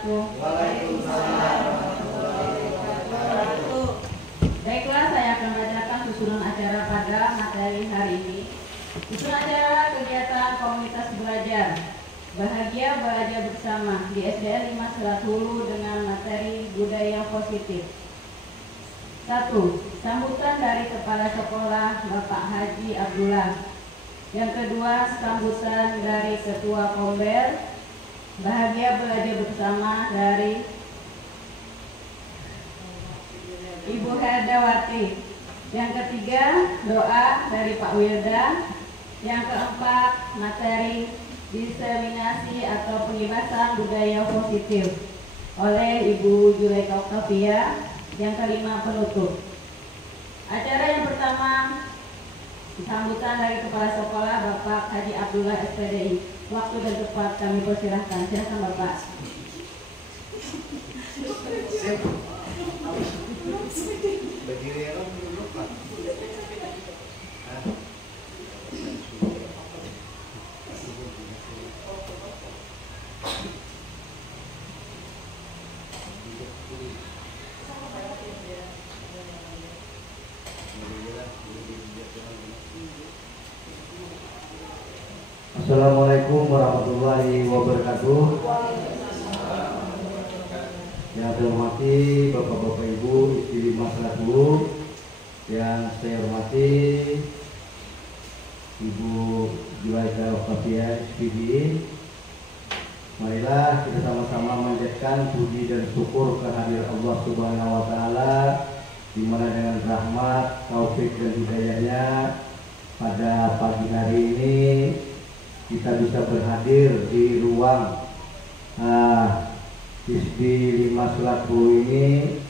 wabarakatuh. Waalaikumsalam warahmatullahi wabarakatuh. Baiklah, saya akan bacakan susunan acara pada materi hari ini. Susunan acara kegiatan komunitas belajar Bahagia Belajar Bersama di SDN 5 Selat Hulu dengan materi budaya positif. 1. Sambutan dari Kepala Sekolah Bapak Haji Abdullah. Yang kedua, sambutan dari Ketua Kombel Bahagia Belajar Bersama dari Ibu Herdawati. Yang ketiga, doa dari Pak Wildan. Yang keempat, materi diseminasi atau pengibasan budaya positif oleh Ibu Julaika Oktavia. Yang kelima, penutup. Acara yang pertama, sambutan dari Kepala Sekolah Bapak Haji Abdullah SPDI. Waktu dan tempat kami persilahkan. Silakan Bapak. Assalamualaikum warahmatullahi wabarakatuh. Yang saya hormati Bapak-Bapak Ibu istri masyarakat dulu. Yang saya hormati Ibu Julaika Oktavia SPD. Marilah kita sama-sama menjadikan puji dan syukur kehadirat Allah Subhanahu wa taala, di mana dengan rahmat, taufik dan hidayahnya pada pagi hari ini kita bisa berhadir di ruang ISDI 5 Selat Hulu ini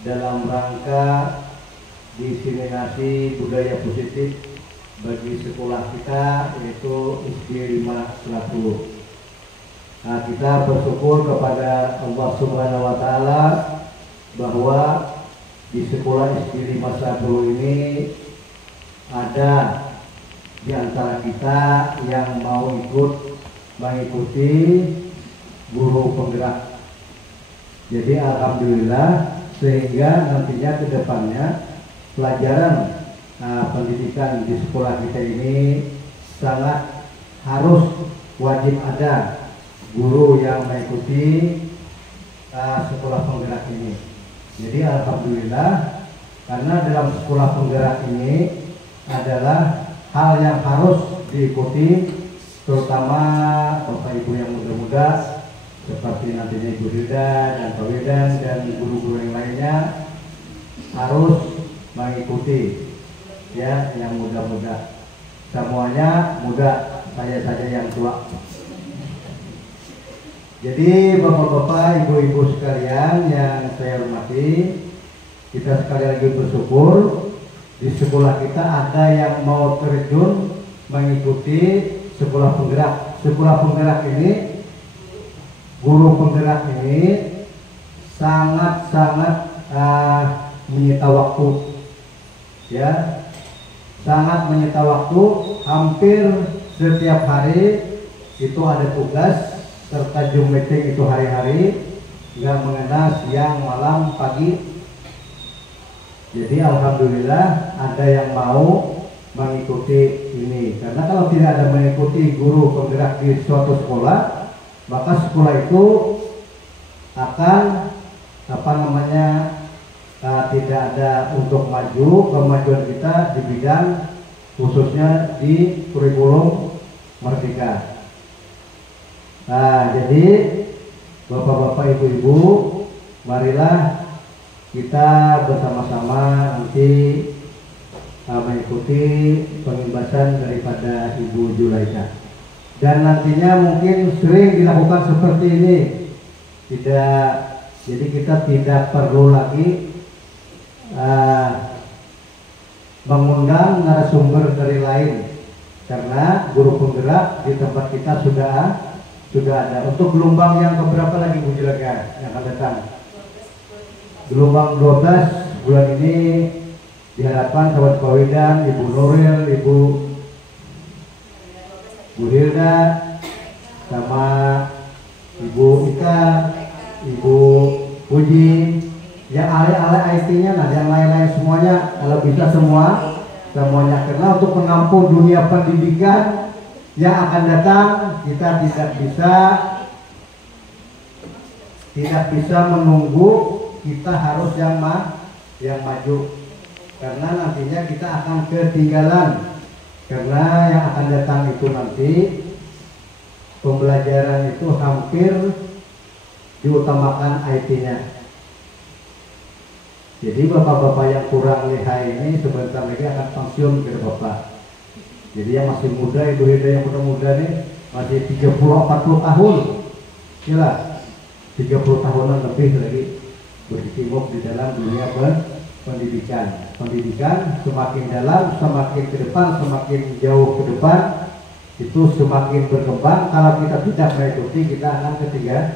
dalam rangka diseminasi budaya positif bagi sekolah kita, yaitu ISDI 5 Selat Hulu. Nah, kita bersyukur kepada Allah Subhanahu wa taala bahwa di sekolah ISDI 5 Selat Hulu ini ada di antara kita yang mau mengikuti guru penggerak. Jadi alhamdulillah, sehingga nantinya ke depannya pelajaran pendidikan di sekolah kita ini sangat harus wajib ada guru yang mengikuti sekolah penggerak ini. Jadi alhamdulillah, karena dalam sekolah penggerak ini adalah hal yang harus diikuti, terutama Bapak Ibu yang muda-muda seperti nantinya Ibu Hilda dan Pak Wildan dan guru-guru yang lainnya harus mengikuti, ya, yang muda-muda. Semuanya muda, saya saja yang tua. Jadi Bapak-bapak, Ibu-ibu sekalian yang saya hormati, kita sekali lagi bersyukur di sekolah kita ada yang mau terjun mengikuti sekolah penggerak. Sekolah penggerak ini, guru penggerak ini sangat-sangat menyita waktu, ya, sangat menyita waktu. Hampir setiap hari itu ada tugas serta Zoom meeting itu hari-hari, nggak mengenal siang, malam, pagi. Jadi alhamdulillah ada yang mau mengikuti ini, karena kalau tidak ada mengikuti guru penggerak di suatu sekolah, maka sekolah itu akan tidak ada untuk maju kemajuan kita di bidang khususnya di kurikulum Merdeka. Nah, jadi Bapak-bapak, Ibu-ibu, marilah kita bersama-sama nanti mengikuti pengibasan daripada Ibu Julaika. Dan nantinya mungkin sering dilakukan seperti ini. Jadi kita tidak perlu lagi mengundang narasumber dari lain, karena guru penggerak di tempat kita sudah ada. Untuk gelombang yang keberapa lagi Bu Julaika yang akan datang? Gelombang 12 bulan ini diharapkan sahabat Pak Wildan, Ibu Nuril, Ibu Hilda, sama Ibu Ika, Ibu Puji, yang alih-alih IT-nya, nah yang lain-lain semuanya kalau bisa semuanya, karena untuk menampung dunia pendidikan yang akan datang kita tidak bisa menunggu, kita harus yang maju, karena nantinya kita akan ketinggalan, karena yang akan datang itu nanti pembelajaran itu hampir diutamakan IT-nya. Jadi bapak-bapak yang kurang lihai ini sebentar lagi akan pensiun ke bapak. Jadi yang masih muda, Ibu Hida yang muda-muda nih masih 30-40 tahun, gila, 30 tahunan lebih lagi berkecimpung di dalam dunia pendidikan. Pendidikan semakin dalam, semakin ke depan, semakin jauh ke depan, itu semakin berkembang. Kalau kita tidak mengikuti, kita akan ketinggalan.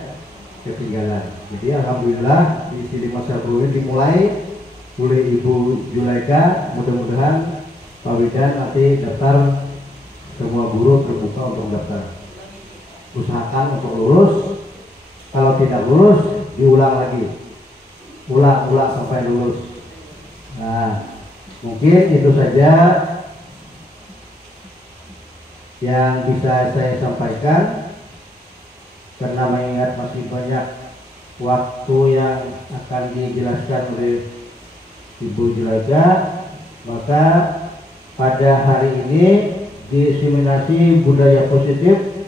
Jadi alhamdulillah di sini masa ini dimulai oleh Ibu Julaika. Mudah-mudahan Pak Widan nanti daftar, semua guru terbuka untuk daftar. Usahakan untuk lulus. Kalau tidak lulus, diulang lagi, ulang sampai lulus. Nah, mungkin itu saja yang bisa saya sampaikan. Karena mengingat masih banyak waktu yang akan dijelaskan oleh Ibu Julaika, maka pada hari ini diseminasi budaya positif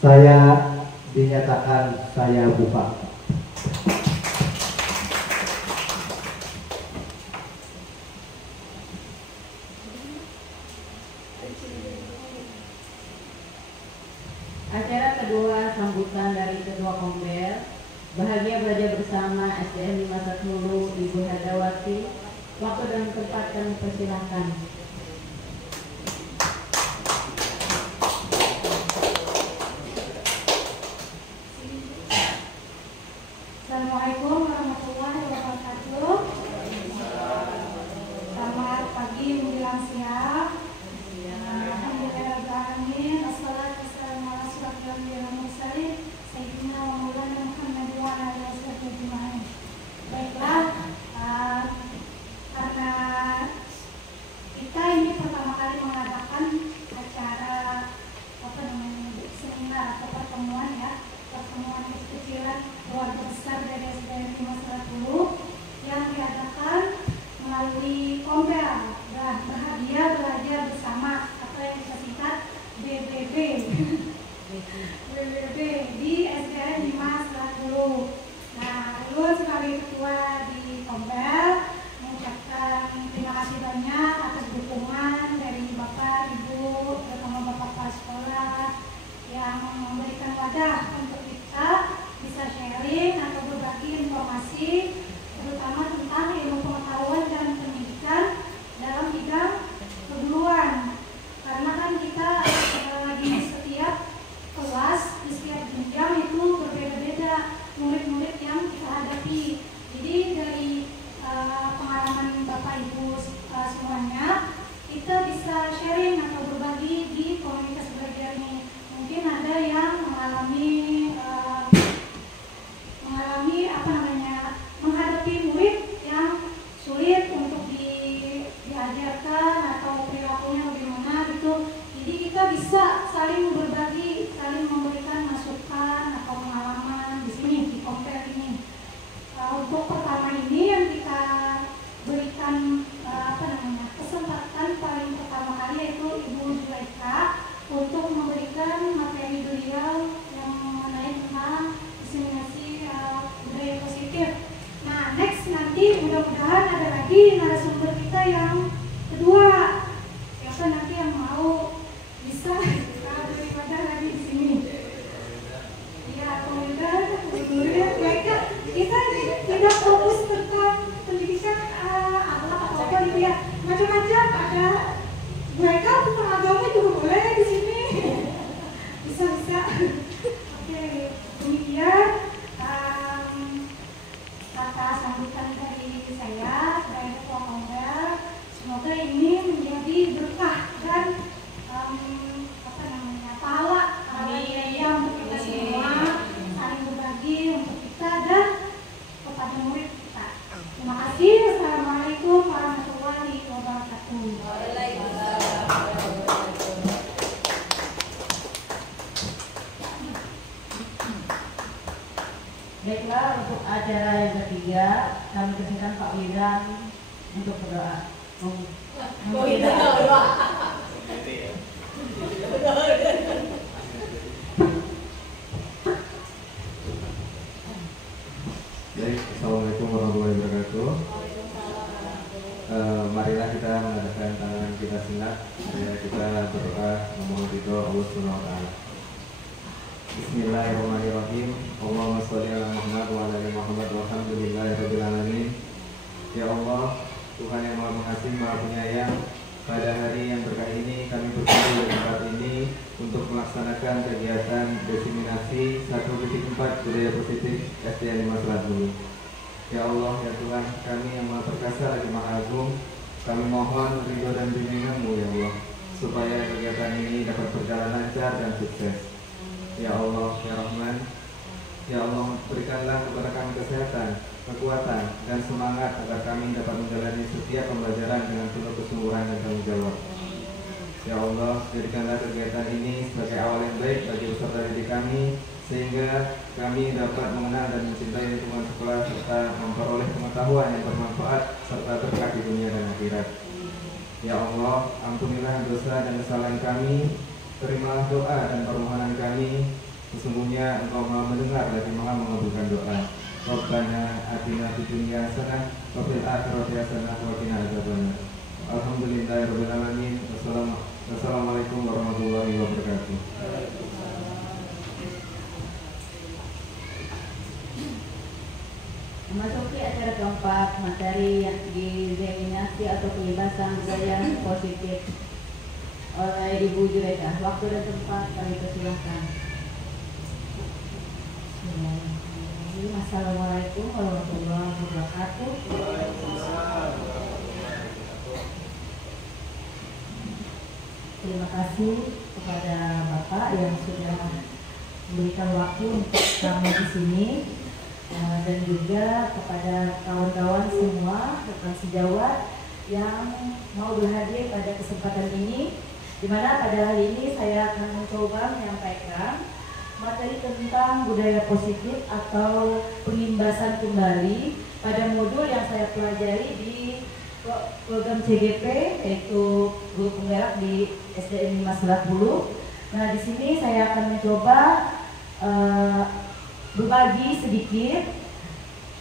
saya dinyatakan saya buka. Acara kedua sambutan dari Ketua Kombel, Bahagia Belajar Bersama SDN 51 Hulu, Ibu Hadawati. Waktu dan tempat kami persilahkan. Assalamualaikum warahmatullahi wabarakatuh. Selamat pagi menjelang siang. Alhamdulillahirrahmanirrahim. Assalatu wassalamu ala asyrofil anbiya'i wal mursalin sayyidina wa maulana Muhammad wa ala alihi wasallam. Baiklah, karena kita ini pertama kali mengadakan acara seminar atau pertemuan kecil-kecilan keluarga besar dari SDN 51 yang diadakan melalui Kombel, Bahagia Belajar Bersama atau yang kita singkat BBB di SDN 51. Nah, lalu sebagai ketua di Kombel mengucapkan terima kasih banyak atas dukungan dari Bapak, Ibu, terutama Bapak Kepala Sekolah yang memberikan wadah untuk kita bisa sharing atau berbagi informasi terutama tentang ilmu pengetahuan dan pendidikan dalam bidang keguruan. Karena kan kita di setiap kelas, di setiap jenjang itu berbeda-beda murid-murid yang kita hadapi. Jadi dari pengalaman Bapak Ibu semuanya, kita bisa sharing atau berbagi di komunitas belajar ini. Mungkin ada yang menghadapi murid yang sulit untuk diajarkan atau perilakunya bagaimana gitu. Jadi kita bisa saling berbagi, saling memberikan masukan atau pengalaman di sini di Kombel ini. Untuk pertama ini yang kita berikan kesempatan paling pertama kali yaitu Ibu Julaika untuk memberikan materi beliau yang mengenai tentang diseminasi budaya positif. Nah, next nanti mudah-mudahan ada lagi narasumber kita yang kedua. Siapa nanti yang mau bisa daripada lagi di sini? Ya, kemudian kita tidak fokus tentang pendidikan atau apa gitu ya, macam-macam. Ada mereka tentang agama juga boleh di sini. Bisa. Oke, demikian kata sambutan dari saya sebagai Ketua Kombel. Baiklah, untuk acara yang ketiga kami persilakan Pak Wiran untuk berdoa. Baik, Assalamualaikum warahmatullahi wabarakatuh. Marilah kita mengadakan tangan kita sengat, kita berdoa memohon ridho Allah Subhanahu wa taala. Bismillahirrahmanirrahim. Allahumma sholli ala Muhammad wa ala ali Muhammad walhamdulillahirabbil alamin. Ya Allah, Tuhan yang Maha Pengasih, Maha Penyayang, pada hari yang berkah ini kami berkumpul di tempat ini untuk melaksanakan kegiatan diseminasi 1.4 budaya positif SDN 5 Selat Bulu. Ya Allah, ya Tuhan kami yang Maha Perkasa lagi Maha Agung, kami mohon ridho dan bimbingan-Mu ya Allah, supaya kegiatan ini dapat berjalan lancar dan sukses. Ya Allah, ya Rahman, ya Allah, berikanlah kepada kami kesehatan, kekuatan, dan semangat agar kami dapat menjalani setiap pembelajaran dengan penuh kesungguhan dan tanggung jawab. Ya Allah, jadikanlah kegiatan ini sebagai awal yang baik bagi peserta didik kami, sehingga kami dapat mengenal dan mencintai lingkungan sekolah serta memperoleh pengetahuan yang bermanfaat serta berkah di dunia dan akhirat. Ya Allah, ampunilah dosa dan kesalahan kami, terimalah doa dan permohonan kami. Sesungguhnya Engkau Maha mendengar lagi Maha mengabulkan doa. Rabbana atina fid dunya hasanah wa fil akhirati hasanah wa qina adzabannar. Alhamdulillahirabbil alamin. Wassalamualaikum warahmatullahi wabarakatuh. Memasuki acara keempat, materi yang diseminasi atau pembahasan budaya positif oleh Ibu Juredah. Waktu dan tempat kami persilahkan. Assalamualaikum warahmatullahi wabarakatuh. Terima kasih kepada Bapak yang sudah memberikan waktu untuk kami di sini, dan juga kepada kawan-kawan semua rekan sejawat yang mau berhadir pada kesempatan ini, di mana pada hari ini saya akan mencoba menyampaikan materi tentang budaya positif atau pengimbasan kembali pada modul yang saya pelajari di program CGP, yaitu guru penggerak di SDN 5 Selat Bulu. Nah, di sini saya akan mencoba berbagi sedikit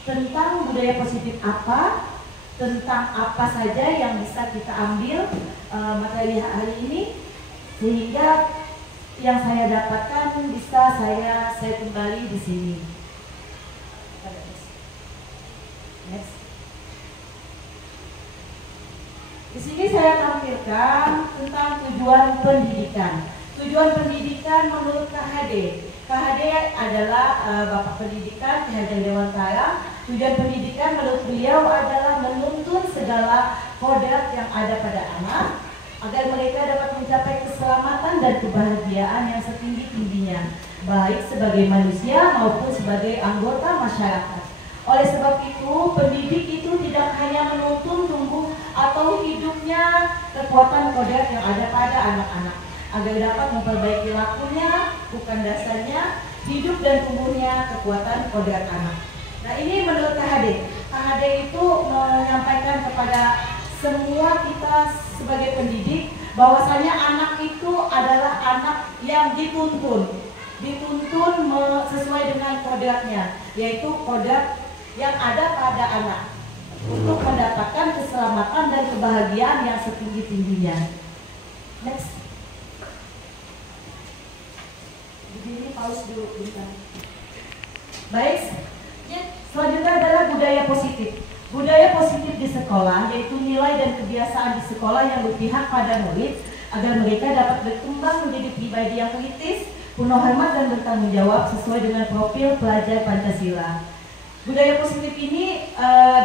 tentang budaya positif apa, tentang apa saja yang bisa kita ambil materi hari ini, sehingga yang saya dapatkan bisa saya kembali di sini. Next. Di sini saya tampilkan tentang tujuan pendidikan. Tujuan pendidikan menurut KHD. KHD adalah Bapak Pendidikan Ki Hajar Dewantara. Tujuan pendidikan menurut beliau adalah menuntun segala kodrat yang ada pada anak agar mereka dapat mencapai keselamatan dan kebahagiaan yang setinggi-tingginya, baik sebagai manusia maupun sebagai anggota masyarakat. Oleh sebab itu, pendidik itu tidak hanya menuntun tumbuh atau hidupnya kekuatan kodrat yang ada pada anak-anak, agar dapat memperbaiki lakunya, bukan dasarnya, hidup dan tumbuhnya kekuatan kodrat anak. Nah, ini menurut KHD. KHD itu menyampaikan kepada semua kita sebagai pendidik bahwasanya anak itu adalah anak yang dituntun sesuai dengan kodratnya, yaitu kodrat yang ada pada anak untuk mendapatkan keselamatan dan kebahagiaan yang setinggi-tingginya. Next. Ini pause dulu bentar. Baik. Selanjutnya adalah budaya positif. Budaya positif di sekolah yaitu nilai dan kebiasaan di sekolah yang berpihak pada murid agar mereka dapat berkembang menjadi pribadi yang kritis, penuh hormat dan bertanggung jawab sesuai dengan profil pelajar Pancasila. Budaya positif ini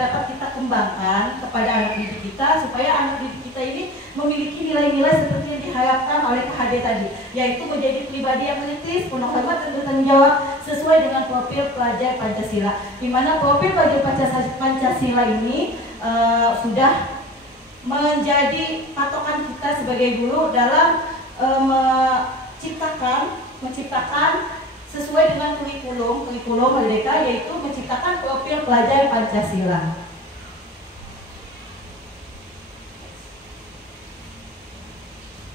dapat kita kembangkan kepada anak didik kita supaya anak didik kita ini memiliki nilai-nilai seperti yang diharapkan oleh KHD tadi, yaitu menjadi pribadi yang kritis, penuh hormat dan bertanggung jawab sesuai dengan profil pelajar Pancasila. Di mana profil pelajar Pancasila ini sudah menjadi patokan kita sebagai guru dalam menciptakan sesuai dengan kurikulum Merdeka, yaitu menciptakan profil pelajar Pancasila.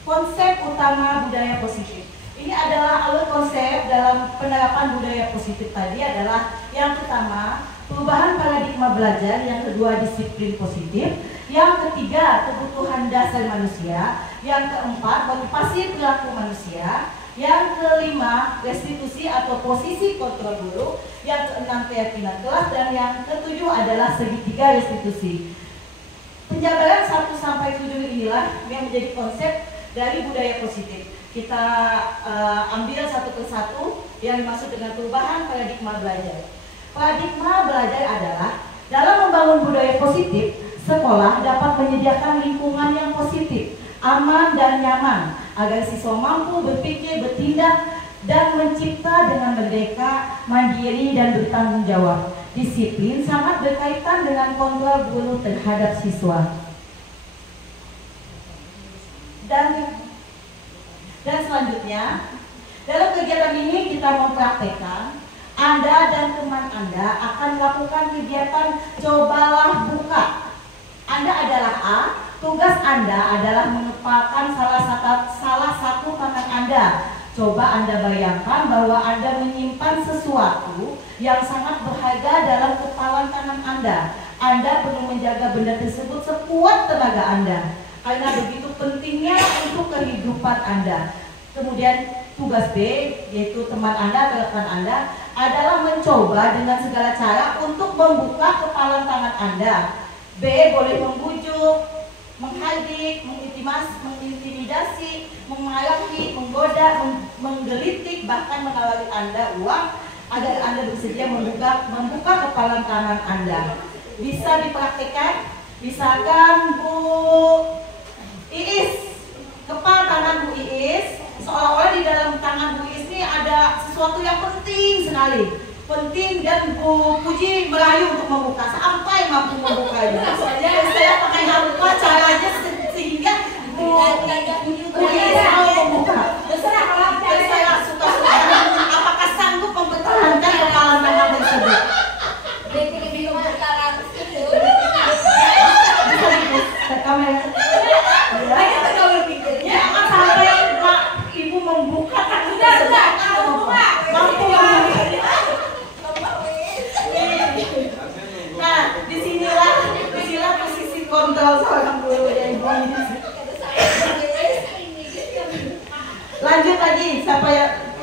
Konsep utama budaya positif. Ini adalah alur konsep dalam penerapan budaya positif tadi adalah yang pertama, perubahan paradigma belajar, yang kedua disiplin positif, yang ketiga kebutuhan dasar manusia, yang keempat motivasi perilaku manusia, yang kelima restitusi atau posisi kontrol guru, yang keenam keyakinan kelas, dan yang ketujuh adalah segitiga restitusi. Penjabaran 1 sampai 7 inilah yang menjadi konsep dari budaya positif. Kita ambil satu persatu yang dimaksud dengan perubahan paradigma belajar. Paradigma belajar adalah dalam membangun budaya positif, sekolah dapat menyediakan lingkungan yang positif, aman dan nyaman agar siswa mampu berpikir, bertindak, dan mencipta dengan merdeka, mandiri, dan bertanggung jawab. Disiplin sangat berkaitan dengan kontrol guru terhadap siswa. Dan selanjutnya, dalam kegiatan ini kita mempraktekkan Anda dan teman Anda akan melakukan kegiatan cobalah buka. Anda adalah A, tugas Anda adalah mengepalkan salah satu tangan Anda. Coba Anda bayangkan bahwa Anda menyimpan sesuatu yang sangat berharga dalam kepalan tangan Anda. Anda perlu menjaga benda tersebut sekuat tenaga Anda, karena begitu pentingnya untuk kehidupan Anda. Kemudian tugas B, yaitu teman Anda atau rekan Anda, adalah mencoba dengan segala cara untuk membuka kepalan tangan Anda. B, boleh membujuk, menghadik, mengintimidasi, memarahi, menggoda, menggelitik, bahkan menawari Anda uang agar Anda bersedia membuka kepalan tangan Anda. Bisa dipraktikkan, misalkan Bu Iis, kepal tangan Bu Iis, seolah-olah di dalam tangan Bu Iis ini ada sesuatu yang penting sekali, penting, dan Bu Puji merayu untuk membuka sampai mampu membukanya. Saya pakai apa caranya sehingga Bu Iis mau membuka. Terserah kalau saya suka-suka. Apakah sanggup mempertahankan kepalan tangan tersebut? Kamera. Ya, sampai Pak Ibu membuka sudah mampu. Nah, disinilah posisi kontrol seorang guru ya Ibu. Lanjut lagi, siapa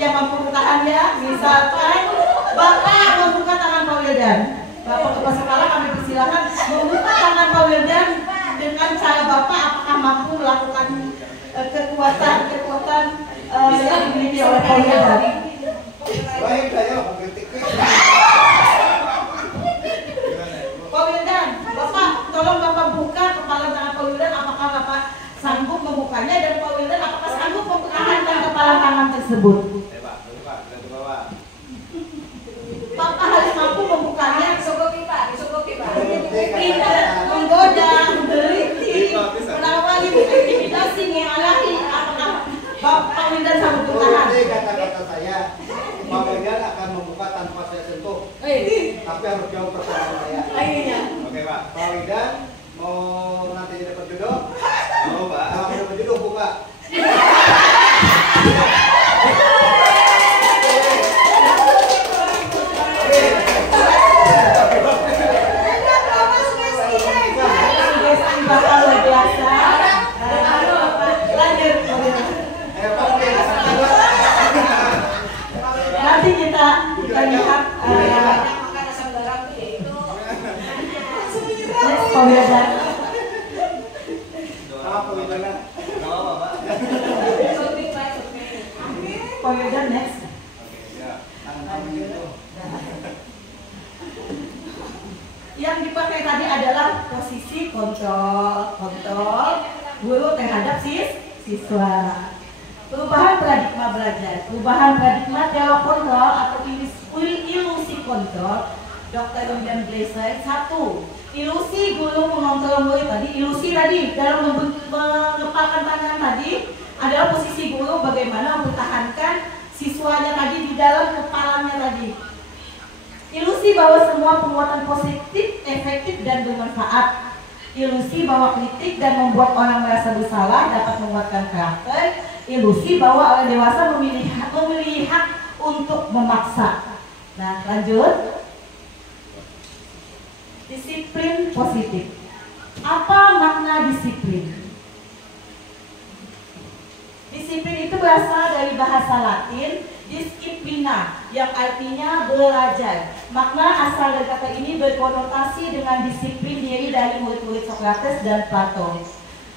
yang mampu bertahan ya? Misalkan Bapak membuka tangan Pak Wildan. Bapak Kepala Sekolah, kami persilahkan membuka tangan Pak Wildan dengan cara Bapak apakah mampu melakukan kekuatan yang dimiliki oleh Pak Wildan. Baik, saya mengkritik. Pak Wildan, Bapak tolong Bapak buka kepala tangan Pak Wildan, apakah Bapak sanggup membukanya, dan Pak Wildan apakah sanggup mempertahankan kepala tangan tersebut? Bapak harus mampu membukanya. Tidak menggoda, menggelitik, menawari, mengintimidasi, mengarahi. Apakah Bapak Wildan sanggup bertahan? Kata-kata saya, Pak Wildan akan membuka tanpa saya sentuh, tapi harus jauh pertanyaan saya. Oke Pak. Pak Wildan mau nanti dapat jodoh? Mau Pak. Kalau dapat jodoh buka. Nanti kita lihat Pak Wildan. Pak Wildan next. Yang dipakai tadi adalah posisi kontrol guru terhadap siswa. Perubahan paradigma belajar, perubahan paradigma teori kontrol atau ilusi kontrol. Dr. William Glaser. 1. Ilusi guru mengontrol murid tadi. Ilusi tadi dalam mengepalkan tangan tadi adalah posisi guru bagaimana mempertahankan siswanya tadi di dalam Ilusi bahwa semua perbuatan positif, efektif, dan bermanfaat. Ilusi bahwa kritik dan membuat orang merasa bersalah dapat menguatkan karakter. Ilusi bahwa orang dewasa memilih hak untuk memaksa. Nah, lanjut. Disiplin positif. Apa makna disiplin? Disiplin itu berasal dari bahasa Latin disciplina, yang artinya belajar. Makna asal dari kata ini berkonotasi dengan disiplin diri dari murid-murid Sokrates dan Plato.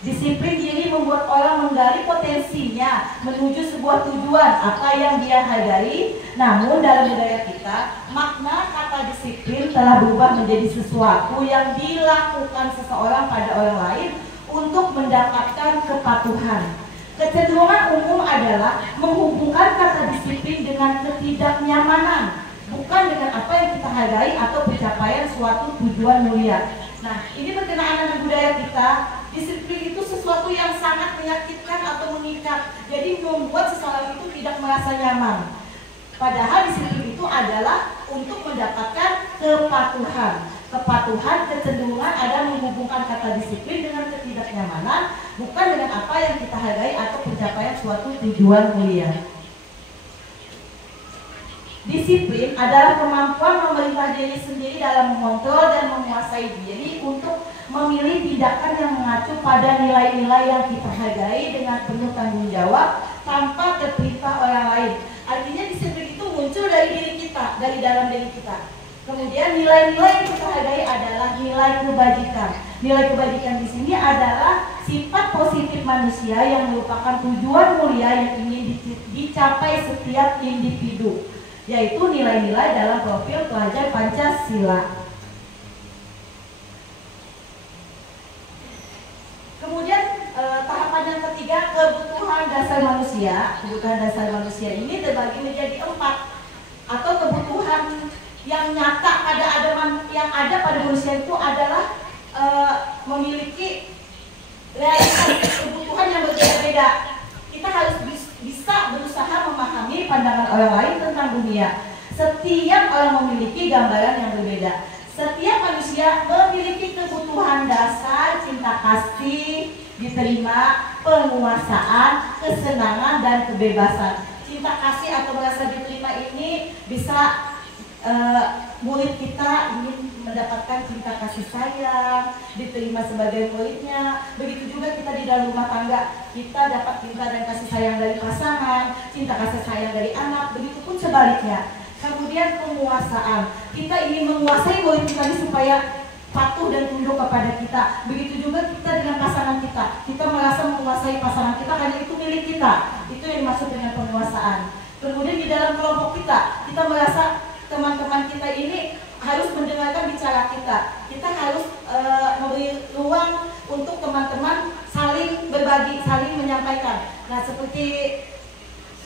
Disiplin diri membuat orang menggali potensinya menuju sebuah tujuan apa yang dia hargai. Namun dalam budaya kita, makna kata disiplin telah berubah menjadi sesuatu yang dilakukan seseorang pada orang lain untuk mendapatkan kepatuhan. Kecenderungan umum adalah menghubungkan kata disiplin dengan ketidaknyamanan, bukan dengan apa yang kita hargai atau pencapaian suatu tujuan mulia. Nah, ini berkenaan dengan budaya kita. Disiplin itu sesuatu yang sangat menyakitkan atau mengikat, jadi membuat seseorang itu tidak merasa nyaman. Padahal disiplin itu adalah untuk mendapatkan kepatuhan. Kepatuhan kecenderungan ada menghubungkan kata disiplin dengan ketidaknyamanan, bukan dengan apa yang kita hargai atau pencapaian suatu tujuan mulia. Disiplin adalah kemampuan memerintah diri sendiri dalam mengontrol dan menguasai diri untuk memilih tindakan yang mengacu pada nilai-nilai yang kita hargai dengan penuh tanggung jawab tanpa terperintah orang lain. Artinya disiplin itu muncul dari diri kita, dari dalam diri kita. Kemudian nilai-nilai yang kita hargai adalah nilai kebajikan. Nilai kebajikan di sini adalah sifat positif manusia yang merupakan tujuan mulia yang ingin dicapai setiap individu, yaitu nilai-nilai dalam profil pelajar Pancasila. Kemudian tahapan yang ketiga, kebutuhan dasar manusia. Kebutuhan dasar manusia ini terbagi menjadi 4, atau kebutuhan yang nyata yang ada pada manusia itu adalah memiliki realitas kebutuhan yang berbeda-beda. Kita harus bisa berusaha memahami pandangan orang lain tentang dunia. Setiap orang memiliki gambaran yang berbeda. Setiap manusia memiliki kebutuhan dasar, cinta kasih, diterima, penguasaan, kesenangan, dan kebebasan. Cinta kasih atau merasa diterima ini bisa murid kita ingin mendapatkan cinta kasih sayang, diterima sebagai muridnya. Begitu juga kita di dalam rumah tangga, kita dapat cinta dan kasih sayang dari pasangan, cinta kasih sayang dari anak, begitupun sebaliknya. Kemudian penguasaan, kita ingin menguasai murid kita ini supaya patuh dan tunduk kepada kita. Begitu juga kita dengan pasangan kita, kita merasa menguasai pasangan kita karena itu milik kita. Itu yang dimaksud dengan penguasaan. Kemudian di dalam kelompok kita merasa teman-teman kita ini harus mendengarkan bicara kita. Kita harus memberi ruang untuk teman-teman saling berbagi, saling menyampaikan. Nah, seperti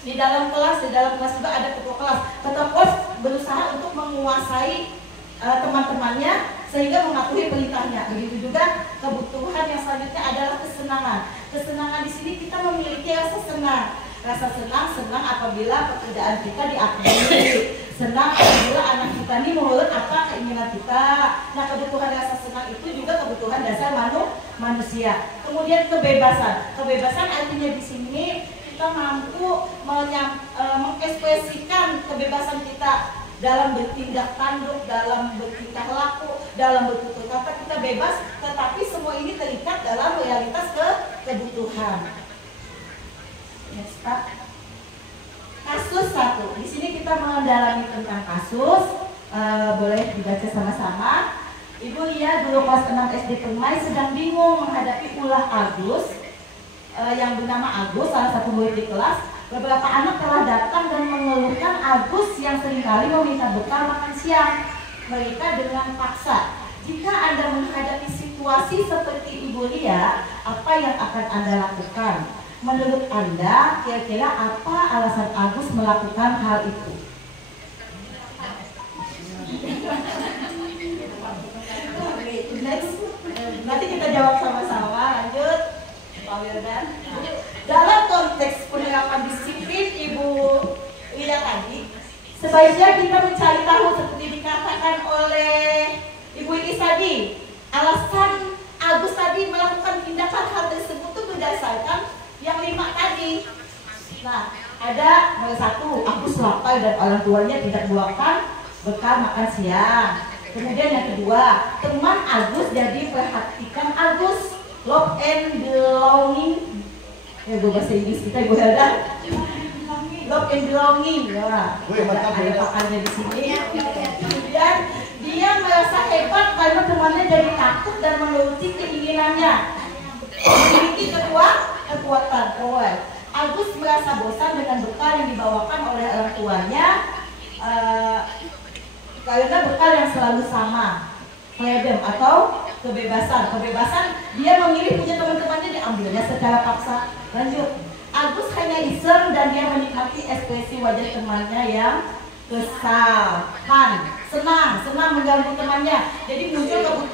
di dalam kelas juga ada ketua kelas. Ketua kelas berusaha untuk menguasai teman-temannya sehingga mematuhi perintahnya. Begitu juga kebutuhan yang selanjutnya adalah kesenangan. Kesenangan di sini kita memiliki rasa senang. Rasa senang apabila pekerjaan kita diakui. Senang apabila anak kita ini menurut apa keinginan kita. Nah, kebutuhan rasa senang itu juga kebutuhan dasar manusia. Kemudian kebebasan. Kebebasan artinya di sini kita mampu mengekspresikan kebebasan kita dalam bertindak tanduk, dalam bertingkah laku, dalam bertutur kata. Kita bebas, tetapi semua ini terikat dalam realitas kebutuhan. Yes, Pak. Kasus 1. Di sini kita mendalami tentang kasus. Boleh dibaca sama-sama. Ibu Lia dulu kelas 6 SD Permai sedang bingung menghadapi ulah Agus yang bernama Agus, salah satu murid di kelas. Beberapa anak telah datang dan mengeluhkan Agus yang seringkali meminta bekal makan siang mereka dengan paksa. Jika Anda menghadapi situasi seperti Ibu Lia, apa yang akan Anda lakukan? Menurut Anda, kira-kira apa alasan Agus melakukan hal itu? Next. Nanti kita jawab sama-sama. Lanjut, Pak Wildan. Dalam konteks penerapan disiplin Ibu Lia tadi, sebaiknya kita mencari tahu seperti dikatakan tadi, alasan Agus tadi melakukan tindakan hal tersebut itu berdasarkan yang 5 tadi. Nah, ada nomor 1, Agus lapar dan orang tuanya tidak buatkan bekal makan siang. Kemudian yang kedua, teman Agus jadi perhatikan Agus, love and belonging. Ya, gue bahasa Inggris kita gue ada. Love and belonging. Wah, ada pakarnya di sini. Kemudian dia merasa hebat karena temannya jadi takut dan menuruti keinginannya. Memiliki kekuatan power. Agus merasa bosan dengan bekal yang dibawakan oleh orang tuanya karena bekal yang selalu sama, freedom atau kebebasan. Dia memilih punya teman-temannya diambilnya secara paksa. Lanjut, Agus hanya iseng dan dia menikmati ekspresi wajah temannya yang kesal, senang mengganggu temannya. Jadi muncul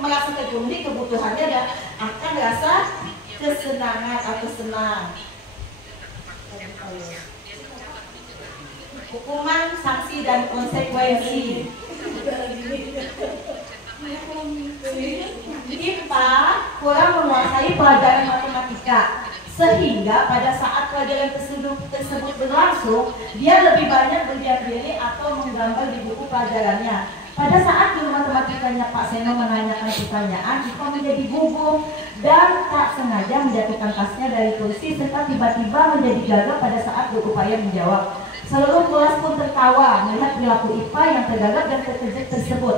merasa terpenuhi kebutuhannya dan akan rasa kesenangan atau senang. Hukuman, sanksi dan konsekuensi. IPA kurang menguasai pelajaran matematika, sehingga pada saat pelajaran tersebut berlangsung, dia lebih banyak berdiam diri atau menggambar di buku pelajarannya. Pada saat guru matematikanya Pak Seno menanyakan pertanyaan, IPA menjadi gugup dan tak sengaja menjatuhkan tasnya dari kursi serta tiba-tiba menjadi gagap pada saat berupaya menjawab. Seluruh kelas pun tertawa melihat perilaku IPA yang tergagap dan terkejut tersebut.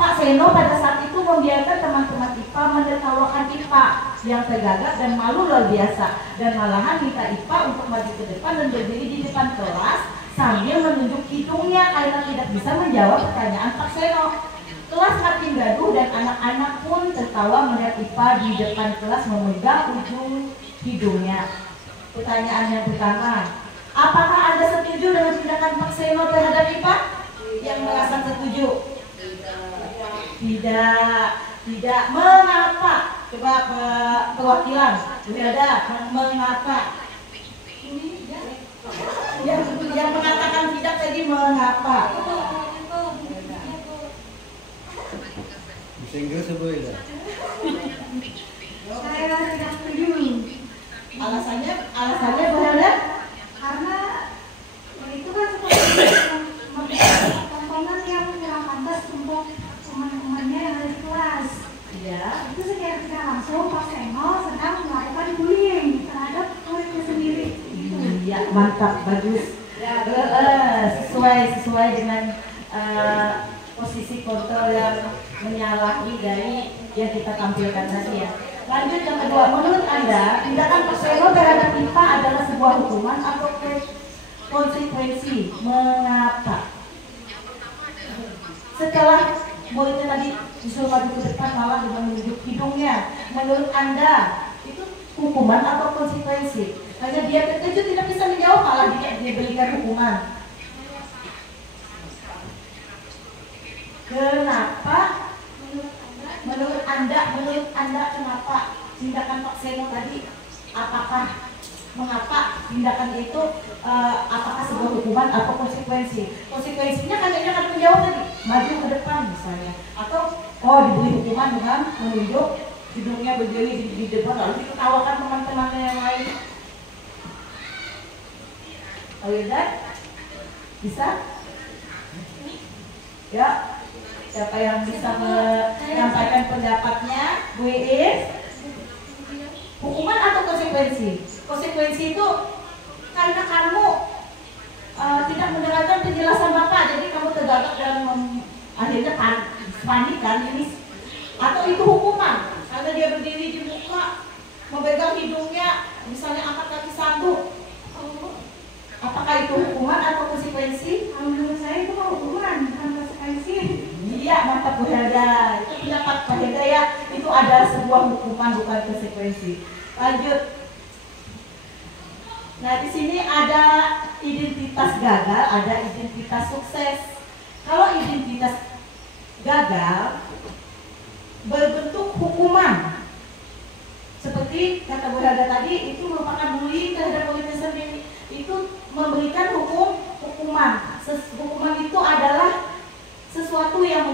Pak Seno pada saat itu membiarkan teman-teman IPA menertawakan IPA yang tergagap dan malu luar biasa, dan malahan minta IPA untuk maju ke depan dan berdiri di depan kelas sambil menunjuk hidungnya karena tidak bisa menjawab pertanyaan Pak Seno. Kelas makin gaduh dan anak-anak pun tertawa melihat IPA di depan kelas memegang ujung hidungnya. Pertanyaan yang pertama, apakah Anda setuju dengan tindakan Pak Seno terhadap IPA? Yang merasa setuju? Tidak. Mengapa? Coba perwakilan. Tidak ada. Mengapa? Yang mengatakan tidak tadi mengapa? Bisa Inggris boleh? Saya tidak setuju. Alasannya berada? Karena itu kan seperti tontonan yang kurang pantas untuk teman-temannya yang ada di kelas. Iya. Itu secara tidak langsung Pak Seno sedang melakukan bullying terhadap muridnya sendiri. Iya, mantap, bagus. Sesuai dengan posisi kontrol yang menyalahi dari yang kita tampilkan tadi ya. Lanjut yang kedua, menurut Anda tindakan Pak Seno terhadap IPA adalah sebuah hukuman atau konsekuensi? Mengapa? Setelah muridnya tadi disuruh maju ke depan malah dengan menunjuk hidungnya, menurut Anda itu hukuman atau konsekuensi? Karena dia terkejut tidak bisa menjawab malah dia diberikan hukuman. Kenapa? Menurut Anda kenapa tindakan Pak Seno tadi? Mengapa tindakan itu apakah sebuah hukuman atau konsekuensi? Konsekuensinya kan dia akan menjawab tadi, maju ke depan misalnya, atau diberi hukuman dengan menunjuk hidungnya berdiri di depan lalu diketawakan teman-temannya yang lain. Lihat, bisa? Ya. Siapa yang bisa menyampaikan pendapatnya? Bu Iis? Hukuman atau konsekuensi? Konsekuensi itu karena kamu tidak mendengarkan penjelasan Bapak, jadi kamu tergagap dan akhirnya panik kan ini. Atau itu hukuman karena dia berdiri di muka, memegang hidungnya, misalnya angkat kaki satu. Apakah itu hukuman atau konsekuensi? Menurut saya itu hukuman, bukan konsekuensi. Iya, mantap Bu Helda. Itu pendapat Pak Helda ya. Itu adalah sebuah hukuman bukan konsekuensi. Lanjut. Nah di sini ada identitas gagal, ada identitas sukses. Kalau identitas gagal berbentuk hukuman, seperti kata Bu Helda tadi, itu merupakan bullying terhadap muridnya sendiri. Itu memberikan hukuman. Hukuman itu adalah sesuatu yang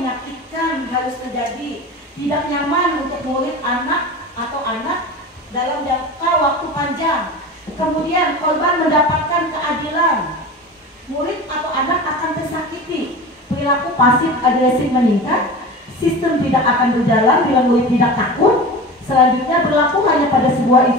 perilaku pasif agresif meningkat, sistem tidak akan berjalan bila murid tidak takut. Selanjutnya berlaku hanya pada sebuah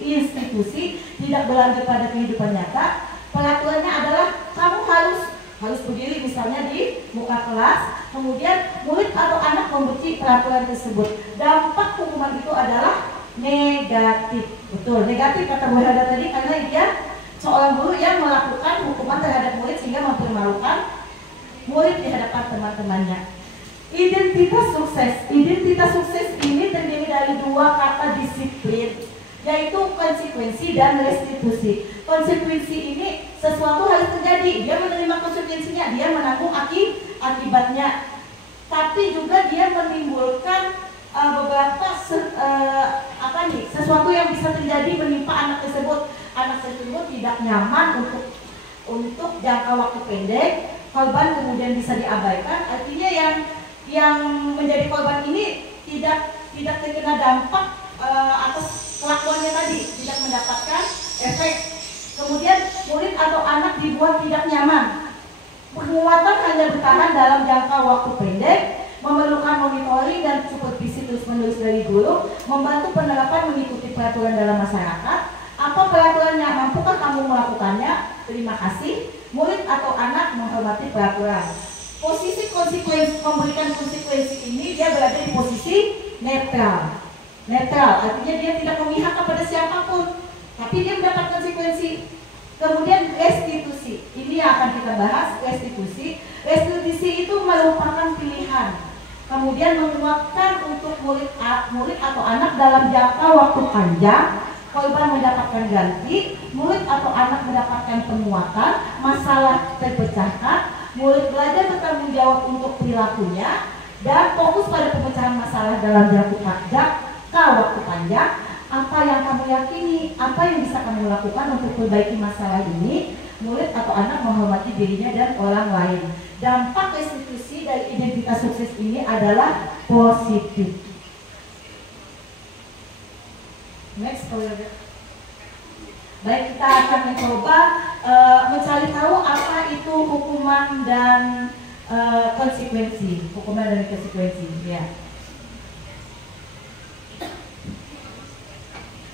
institusi, tidak berlanjut pada kehidupan nyata. Peraturannya adalah kamu harus berdiri misalnya di muka kelas, kemudian murid atau anak membenci peraturan tersebut. Dampak hukuman itu adalah negatif. Betul, negatif kata Bu Helda tadi, karena dia seorang guru yang melakukan hukuman terhadap murid sehingga mempermalukan murid di hadapan teman-temannya. Identitas sukses ini terdiri dari dua kata disiplin, yaitu konsekuensi dan restitusi. Konsekuensi ini sesuatu harus terjadi, dia menerima konsekuensinya, dia menanggung akibatnya. Tapi juga dia menimbulkan beberapa sesuatu yang bisa terjadi menimpa anak tersebut. Anak tersebut tidak nyaman untuk jangka waktu pendek, korban kemudian bisa diabaikan. Artinya yang menjadi korban ini tidak terkena dampak atas kelakuannya tadi, tidak mendapatkan efek. Kemudian murid atau anak dibuat tidak nyaman. Penguatan hanya bertahan dalam jangka waktu pendek, memerlukan monitoring dan supervisi terus-menerus dari guru, membantu penerapan mengikuti peraturan dalam masyarakat. Apa peraturannya? Mampukah kamu melakukannya? Terima kasih. Murid atau anak menghormati peraturan. Posisi konsekuensi, memberikan konsekuensi ini dia berada di posisi netral. Netral artinya dia tidak memihak kepada siapapun, tapi dia mendapat konsekuensi. Kemudian restitusi, ini yang akan kita bahas. Restitusi itu merupakan pilihan. Kemudian menguatkan untuk murid atau anak dalam jangka waktu panjang. Korban mendapatkan ganti, murid atau anak mendapatkan penguatan, masalah terpecahkan. Murid belajar bertanggung jawab untuk perilakunya dan fokus pada pemecahan masalah dalam jangka waktu panjang. Apa yang kamu yakini, apa yang bisa kamu lakukan untuk perbaiki masalah ini? Murid atau anak menghormati dirinya dan orang lain. Dampak restitusi dari identitas sukses ini adalah positif. Next, baik, kita akan mencoba mencari tahu apa itu hukuman dan konsekuensi. Hukuman dan konsekuensi, ya.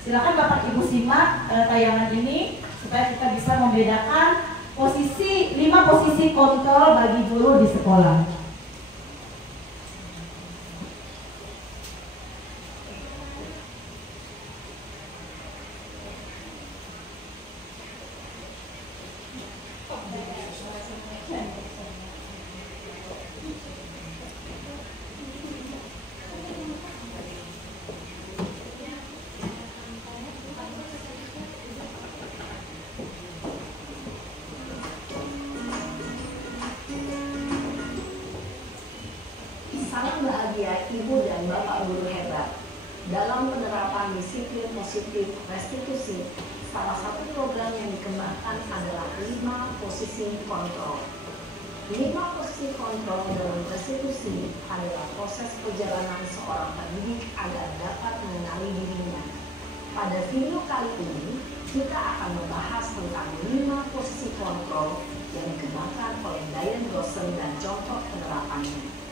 Silakan Bapak Ibu simak tayangan ini supaya kita bisa membedakan 5 posisi kontrol bagi guru di sekolah. Salam bahagia Ibu dan Bapak guru hebat. Dalam penerapan disiplin positif restitusi, salah satu program yang dikembangkan adalah 5 posisi kontrol. 5 posisi kontrol dalam restitusi adalah proses perjalanan seorang pendidik agar dapat mengenali dirinya. Pada video kali ini, kita akan membahas tentang 5 posisi kontrol yang dikembangkan oleh Diane Grossen dan contoh penerapannya.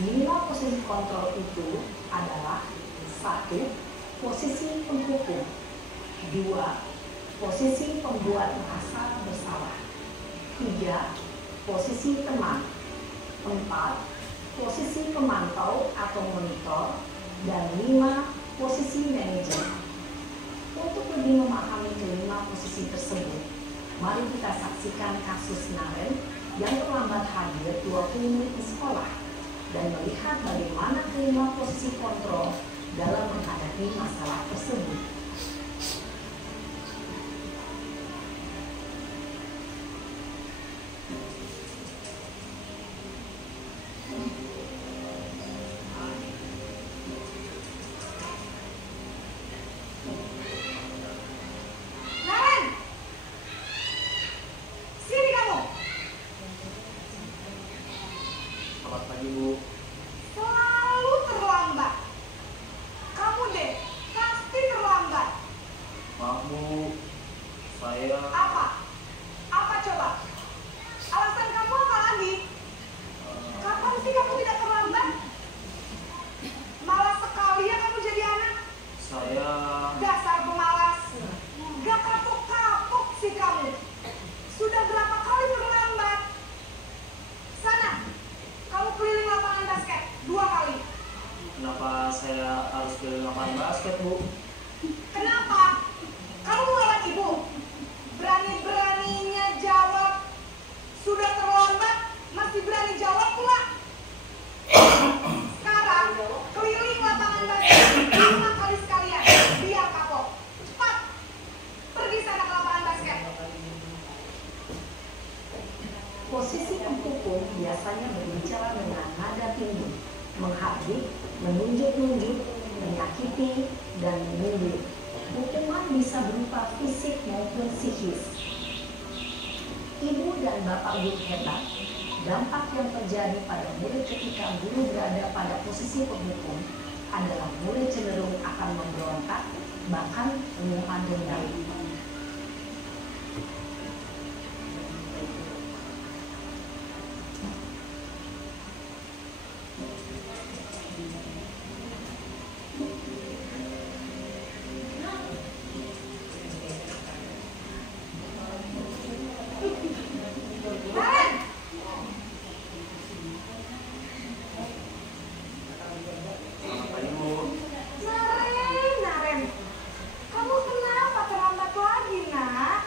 5 posisi kontrol itu adalah 1. Posisi penghukum, 2. Posisi pembuat merasa bersalah, 3. Posisi teman, 4. Posisi pemantau atau monitor, dan 5. Posisi manajer. Untuk lebih memahami kelima posisi tersebut, mari kita saksikan kasus Naren yang terlambat hadir 20 menit di sekolah dan melihat bagaimana kelima posisi kontrol dalam menghadapi masalah tersebut. Naren, sini kamu. Selamat pagi Bu. Selalu terlambat. Kamu deh, pasti terlambat. kenapa saya harus pilih lapangan basket, Bu? Kenapa? Kamu lawan ibu? Berani-beraninya jawab. Sudah terlambat, masih berani jawab pula. Sekarang, keliling lapangan basket 5 kali sekalian. Biar kapok. Cepat. Pergi sana ke lapangan basket. Posisi penghukum biasanya berbicara dengan nada tinggi, menghardik, menunjuk-nunjuk, menyakiti, dan menyindir. Hukuman bisa berupa fisik maupun psikis. Ibu dan bapak guru hebat, dampak yang terjadi pada murid ketika guru berada pada posisi penghukum adalah murid cenderung akan memberontak, bahkan menyimpan dendam. Naren, kamu kenapa terlambat lagi, nak?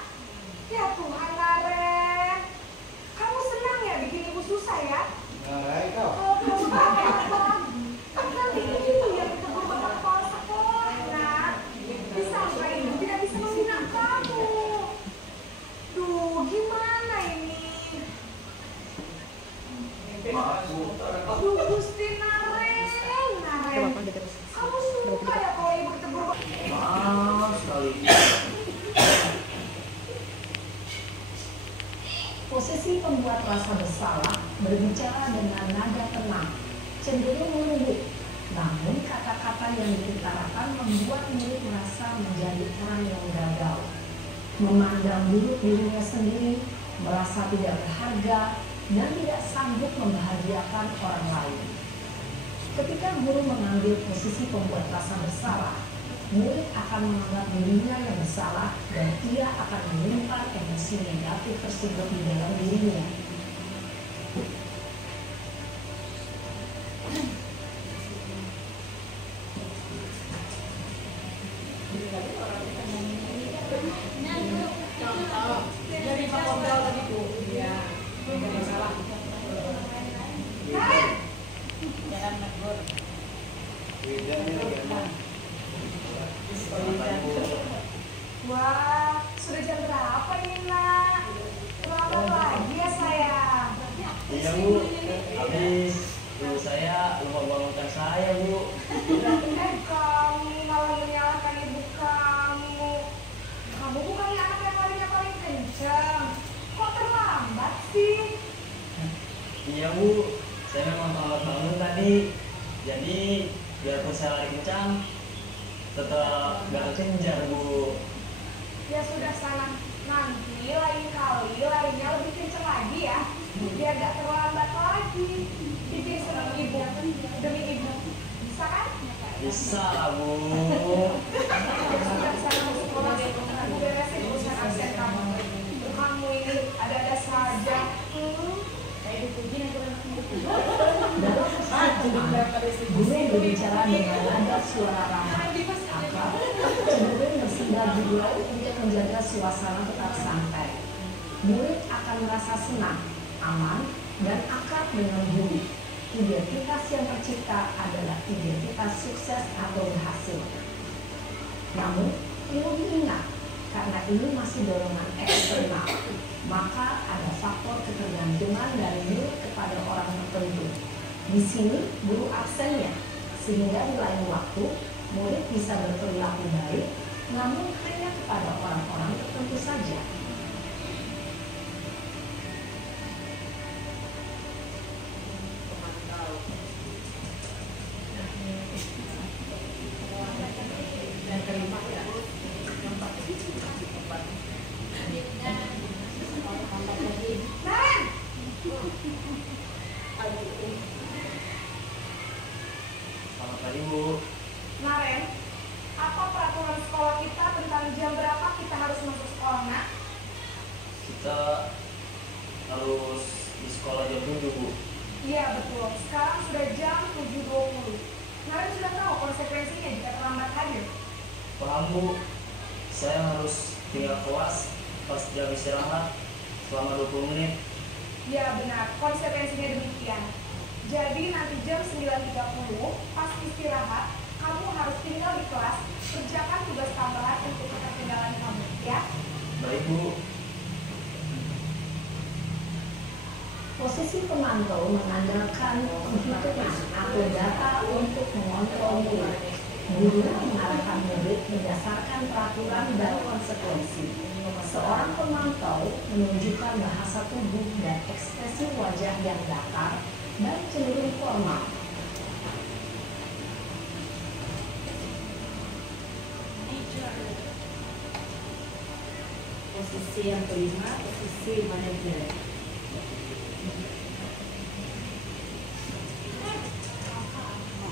Ya Tuhan, Naren. Kamu senang ya bikin ibu susah ya? Oh, kamu apa? Nanti ibu yang ditegur bapak kepala sekolah, nak. Disangka ibu tidak bisa membina kamu. Duh, gimana ini? Maaf, Bu. Aduh, Gusti Naren. Kamu suka ya kalau ibu ditegur bapak? Maaf sekali. Posisi pembuat rasa bersalah berbicara dengan nada tenang, cenderung melembut. Namun kata-kata yang diutarakan membuat murid merasa menjadi orang yang gagal, memandang buruk dirinya sendiri, merasa tidak berharga, dan tidak sanggup membahagiakan orang lain. Ketika guru mengambil posisi pembuat rasa bersalah, murid akan menganggap dirinya yang bersalah dan ia akan menyimpan emosi negatif tersebut di dalam dirinya. Wah, sudah jam berapa ini, nak? Terlambat lagi ya, sayang. Iya, Bu. Habis ibu saya lupa bangunkan saya, Bu. Kamu malah menyalahkan ibu kamu. Kamu bukannya anak yang larinya paling kencang. Kok terlambat sih? Iya, Bu. Saya memang terlambat bangun tadi. Jadi, biarpun saya lari kencang, tetap gak kejar, Bu. Ya sudah sana. Nanti lain kali larinya lebih kencang lagi ya. Biar gak terlambat lagi. Bikin senang ibu demi ibu. Bisa kan? Bisa lah, Bu. Sudah sana mau sekolah. Aku beresin urusan absen kamu. Kamu ini ada-ada saja. Dalam posisi guru berbicara dengan nada suara ramah, akrab, cenderung bersenda gurau untuk menjaga suasana tetap santai. Murid akan merasa senang, aman, dan akrab dengan guru. Identitas yang tercipta adalah identitas sukses atau berhasil. Namun, perlu diingat, karena ini masih dorongan eksternal, maka ada faktor ketergantungan dari murid kepada orang tertentu. Di sini, guru absennya, sehingga di lain waktu, murid bisa berperilaku baik, namun hanya kepada orang-orang tertentu saja. Naren! Selamat pagi, Bu. Naren, apa peraturan sekolah kita tentang jam berapa kita harus masuk sekolah, nak? Kita harus di sekolah jam 7, Bu. Iya betul, sekarang sudah jam 7.20. Naren Paham Bu, saya harus tinggal kelas pas jam istirahat selama 20 menit. Ya benar, konsekuensinya demikian. Jadi nanti jam 9.30 pas istirahat, kamu harus tinggal di kelas, kerjakan tugas tambahan untuk ketertinggalan kamu, ya? Baik Bu. Posisi pemantau mengandalkan penghitungan atau data untuk mengontrol murid. Guru mengarahkan murid berdasarkan peraturan dan konsekuensi. Seorang pemantau menunjukkan bahasa tubuh dan ekspresi wajah yang datar dan cenderung formal. Posisi yang kelima, posisi manajer.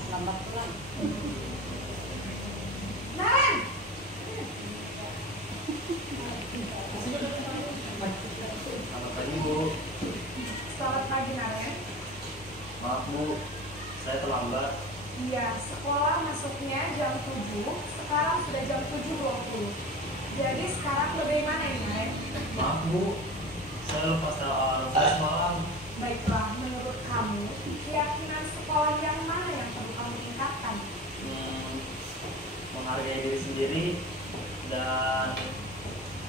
Lambat pulang. Naren! Selamat pagi Bu. Selamat pagi, Naren. Maaf Bu, saya terlambat. Iya, sekolah masuknya jam 7, sekarang sudah jam 7.20. Jadi sekarang bagaimana ini, Naren? Maaf Bu, saya lupa setel alarm saya semalam. Baiklah, menurut kamu, keyakinan sekolah yang mana yang perlu kamu tingkatkan? Menghargai diri sendiri dan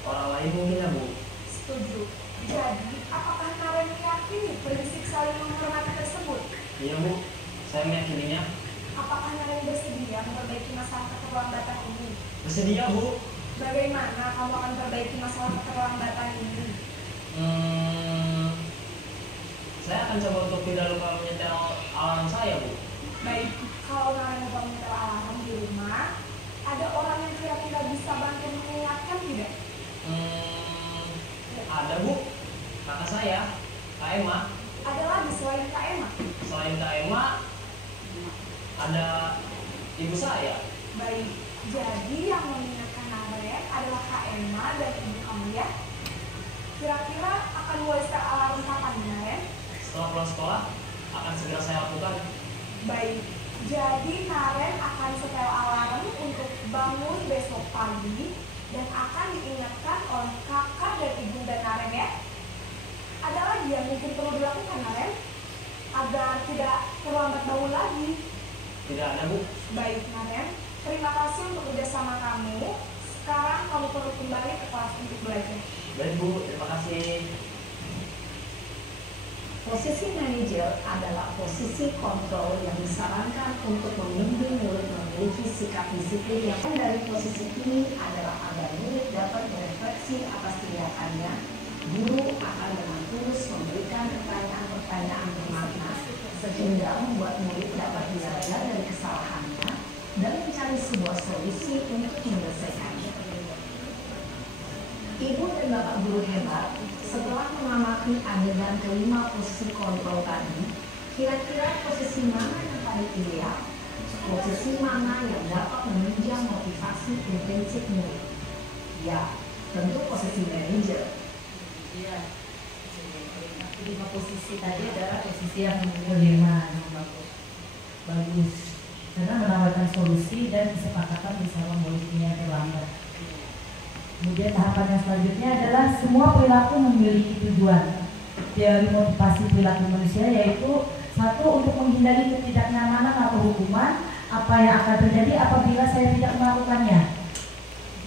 orang lain mungkin ya Bu. Setuju. Jadi, apakah Naren meyakini prinsip saling menghormati tersebut? Iya Bu, saya meyakininya. Apakah Naren bersedia memperbaiki masalah keterlambatan ini? Bersedia Bu. Bagaimana kamu akan perbaiki masalah keterlambatan ini? Saya akan coba untuk tidak lupa menyetel alarm saya Bu. Baik, kalau Naren lupa menyetel alarm di rumah, ada orang yang kira-kira bisa bantu mengingatkan tidak? Ada Bu, kakak saya, Kak Emma. Ada lagi selain Kak Emma? Selain Kak Emma, ada ibu saya. Baik, jadi yang mengingatkan Naren adalah Kak Emma dan ibu kamu ya? Kira-kira akan mulai setel alarm kapan Naren? Setelah pulang sekolah, akan segera saya lakukan. Baik, jadi Naren akan setel alarm untuk bangun besok pagi dan akan diingatkan oleh kakak dan ibu dan Naren ya. Ada lagi yang mungkin perlu dilakukan Naren agar tidak terlambat bangun lagi? Tidak ada Bu. Baik Naren, terima kasih untuk kerjasama kamu. Sekarang kamu perlu kembali ke kelas untuk belajar. Baik Bu, terima kasih. Posisi manajer adalah posisi kontrol yang disarankan untuk membimbing murid memiliki sikap disiplin yang dari posisi ini adalah agar murid dapat berefleksi atas tindakannya. Guru akan dengan tulus memberikan pertanyaan-pertanyaan bermakna sehingga membuat murid dapat belajar dari kesalahannya dan mencari sebuah solusi untuk menyelesaikannya. Ibu dan Bapak guru hebat, setelah mengamati adegan kelima posisi kontrol tadi, kira-kira posisi mana yang paling ideal? Posisi mana yang dapat menunjang motivasi intrinsik murid? Ya, tentu posisi manajer. Iya. Lima posisi tadi adalah posisi yang kelima, yang bagus. Karena menawarkan solusi dan kesepakatan bersama muridnya yang terlambat. Kemudian tahapan yang selanjutnya adalah semua perilaku memiliki tujuan. Teori motivasi perilaku manusia yaitu satu, untuk menghindari ketidaknyamanan atau hukuman apa yang akan terjadi apabila saya tidak melakukannya.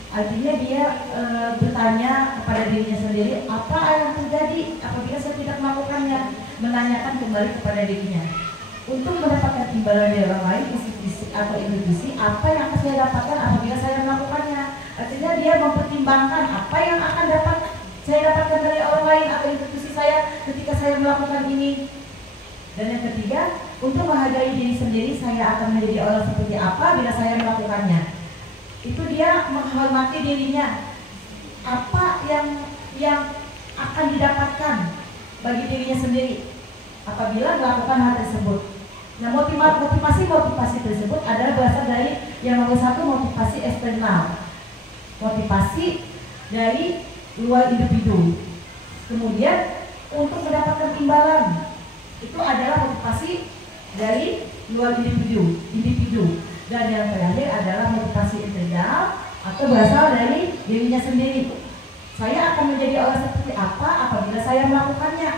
Artinya dia bertanya kepada dirinya sendiri, apa yang terjadi apabila saya tidak melakukannya, menanyakan kembali kepada dirinya. Untuk mendapatkan imbalan dari orang lain, institusi atau individu, apa yang akan saya dapatkan apabila saya melakukannya. Artinya dia mempertimbangkan apa yang akan saya dapatkan dari orang lain atau institusi saya ketika saya melakukan ini. Dan yang ketiga, untuk menghargai diri sendiri, saya akan menjadi orang seperti apa bila saya melakukannya. Itu dia menghormati dirinya. Apa yang akan didapatkan bagi dirinya sendiri apabila melakukan hal tersebut. Nah, motivasi tersebut adalah berasal dari yang nomor satu, motivasi eksternal, motivasi dari luar individu. Kemudian untuk mendapatkan imbalan, itu adalah motivasi dari luar individu. Dan yang terakhir adalah motivasi internal, atau berasal dari dirinya sendiri. Saya akan menjadi orang seperti apa apabila saya melakukannya.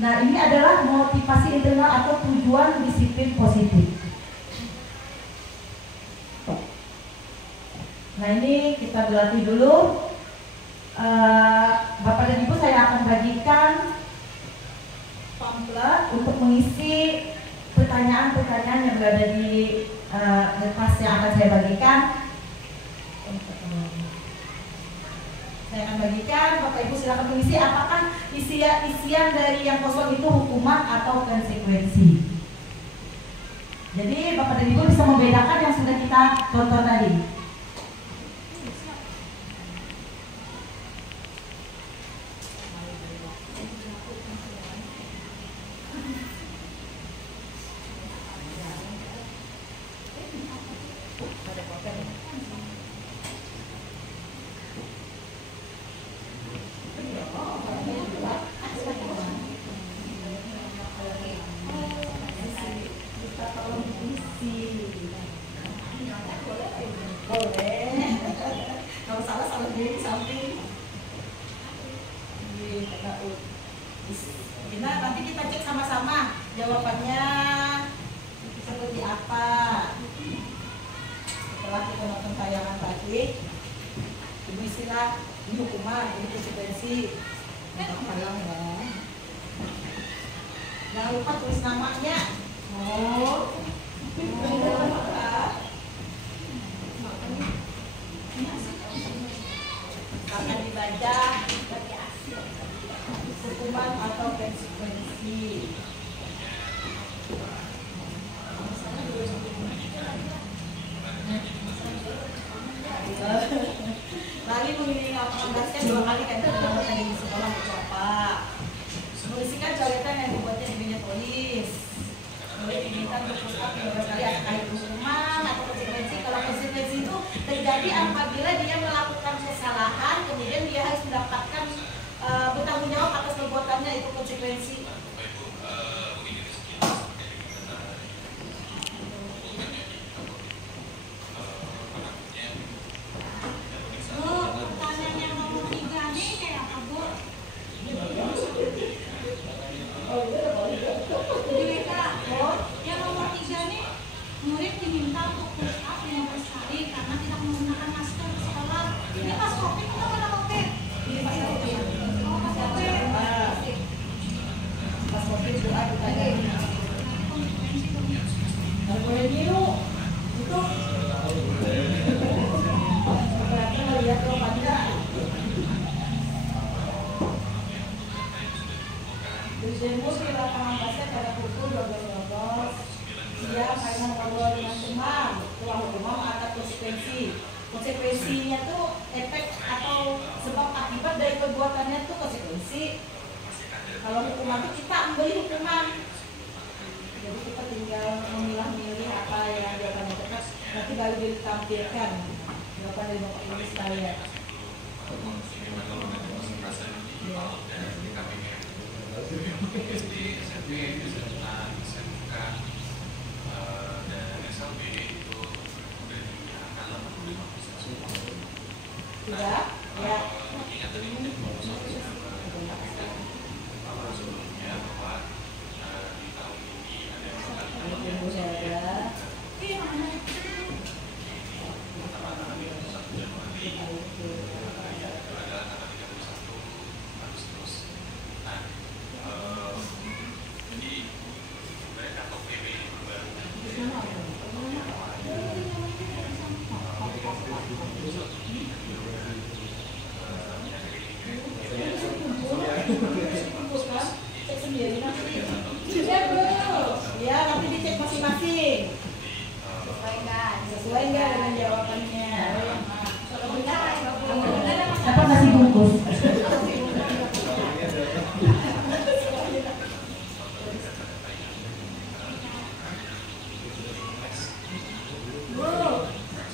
Nah, ini adalah motivasi internal atau tujuan disiplin positif. Nah, ini kita berlatih dulu. Bapak dan Ibu, saya akan bagikan pamflet untuk mengisi pertanyaan-pertanyaan yang berada di kertas yang akan saya bagikan. Saya akan bagikan, Bapak Ibu silakan mengisi apakah isian dari yang kosong itu hukuman atau konsekuensi. Jadi Bapak dan Ibu bisa membedakan yang sudah kita tonton tadi. Nah, nanti kita cek sama-sama jawabannya seperti apa. Setelah kita nonton tayangan tadi, Ibu istilah ini hukuman, ini konsekuensi. Jangan lupa tulis namanya. Akan dibaca hukuman atau konsekuensi. Lali mengiringi lapangan basket 2 kali kan dalam tadi di sekolah itu apa? Mengisikan coretan yang dibuatnya di meja tulis. Boleh diminta untuk pusat 15 kali terkait hukuman atau konsekuensi. Kalau konsekuensi itu terjadi apabila dia melakukan kesalahan, kemudian dia harus mendapatkan bertanggung jawab atas perbuatannya, itu konsekuensi. Pertanyaan yang nomor 3 nih kayak apa, Bu? Yang nomor 3 nih, murid diminta untuk push up 15 kali karena tidak menggunakan masker di sekolah. Ini pas COVID atau mana COVID? Pas COVID doa ditanya. Kalau boleh niru, itu berarti melihat lo panjang. Berjemus di lapangan basket pada pukul 12.00. Siap mainan bola dengan teman. Itulah hukuman atau konsekuensi. Konsekuensinya tuh efek atau sebab akibat dari perbuatannya tuh konsekuensi. Kalau hukuman itu kita memberi hukuman. Jadi kita tinggal memilah-milih apa yang jawabannya tepat. Nanti baru ditampilkan jawaban dari Bapak Ibu sekalian. Sudah? Ya. Cek sendiri nanti. Ya, nanti dicek masing-masing. Sesuai nggak dengan jawabannya? Apa masih bungkus?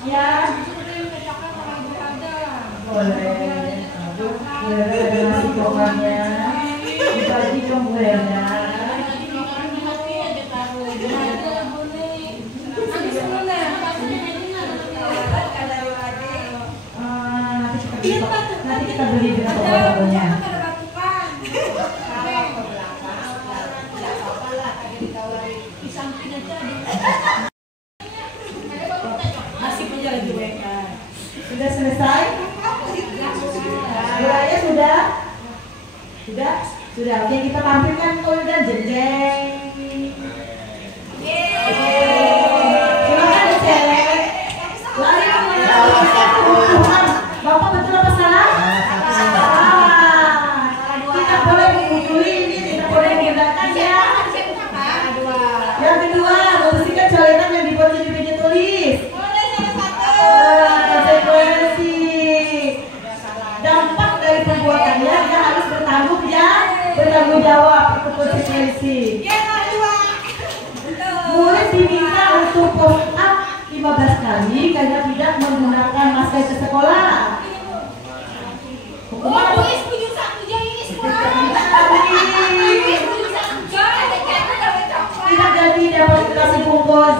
Ya. Boleh. Ada nasi programnya. Dibagi dong buahnya. Nanti kita beli dengan tokonya. Masih punya lagi WK. Sudah selesai? Gulanya sudah? Sudah. Oke, kita tampilkan koin dan jendeng. Silakan dicek. Lari kemana? Bapak betul apa salah? Tidak boleh mengungguli ini, tidak boleh menggunakan ya. Yang kedua, membersihkan coretan yang dibuat di meja tulis. Konsekuensi. Dampak dari perbuatannya dia harus bertanggung jawab, itu konsekuensi. Murid diminta untuk post up 15 kali karena tidak menggunakan masker ke sekolah. Hukuman tidak jadi dapat dikasih bungkus.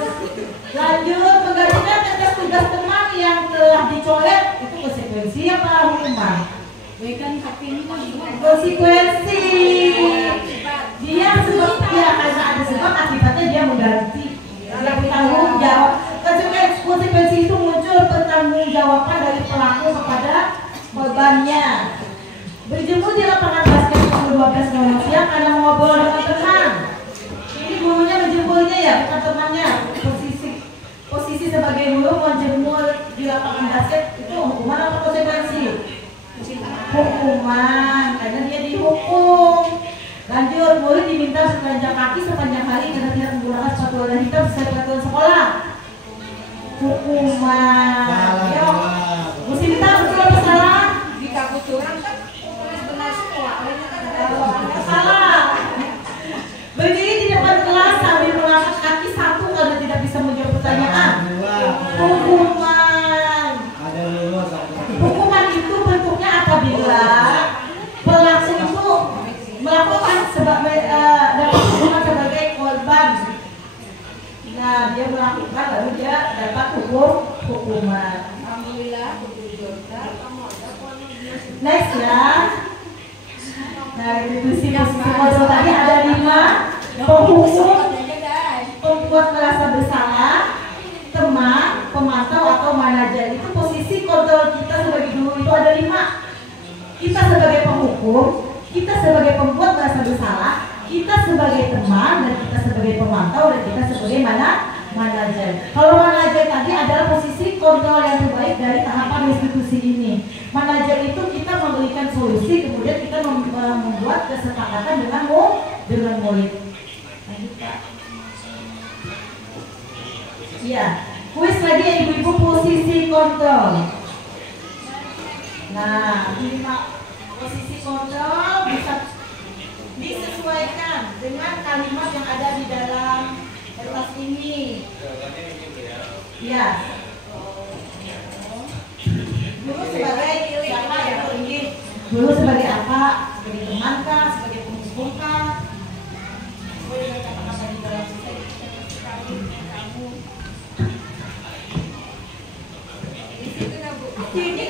Lanjut, menggantikan kertas tugas teman yang telah dicoret, itu konsekuensi apa hukuman? Konsekuensi. Dia karena ada sebab akibatnya dia mengganti. Dia bertanggung jawab. Konsekuensi itu muncul pertanggungjawaban dari pelaku kepada korbannya. Berjemur di lapangan basket pukul 12 siang karena ngobrol dengan teman. Ini gurunya menjemurnya ya, bukan temannya. Posisi sebagai guru menjemur di lapangan basket itu hukuman atau konsekuensi? Hukuman, karena dia dihukum. Lanjut, murid diminta sepanjang kaki sepanjang hari karena tidak menggunakan sepatu warna hitam sesuai peraturan sekolah. Hukuman. Yuk, mesti kita betul apa salah? Jika curang kan benar semua. Salah. Berdiri di depan kelas sambil mengangkat kaki satu karena tidak bisa menjawab pertanyaan. Hukuman. Hukuman itu bentuknya apabila pelaku itu melakukan dapat hukuman sebagai korban. Nah, dia melakukan lalu dia dapat hukuman. Alhamdulillah, Next ya. Nah, institusi model tadi ada 5. Penghukum, pembuat merasa bersalah, teman, pemantau atau manajer. Itu posisi kontrol kita sebagai guru itu ada 5. Kita sebagai penghukum, kita sebagai pembuat merasa bersalah, kita sebagai teman, dan kita sebagai pemantau, dan kita sebagai manajer. Kalau manajer tadi adalah posisi kontrol yang terbaik dari tahapan institusi ini. Manajer itu kita memberikan solusi, kemudian kita membuat kesepakatan dengan murid. Iya, kuis tadi ya ibu-ibu posisi kontrol. Nah, 5 posisi kontrol bisa disesuaikan dengan kalimat yang ada di dalam kertas ini. Ya. Dulu sebagai siapa yang tinggi? Dulu sebagai apa? Sebagai teman kah? Sebagai penghukum kah? Boleh kata-kata di dalam kamu. Ini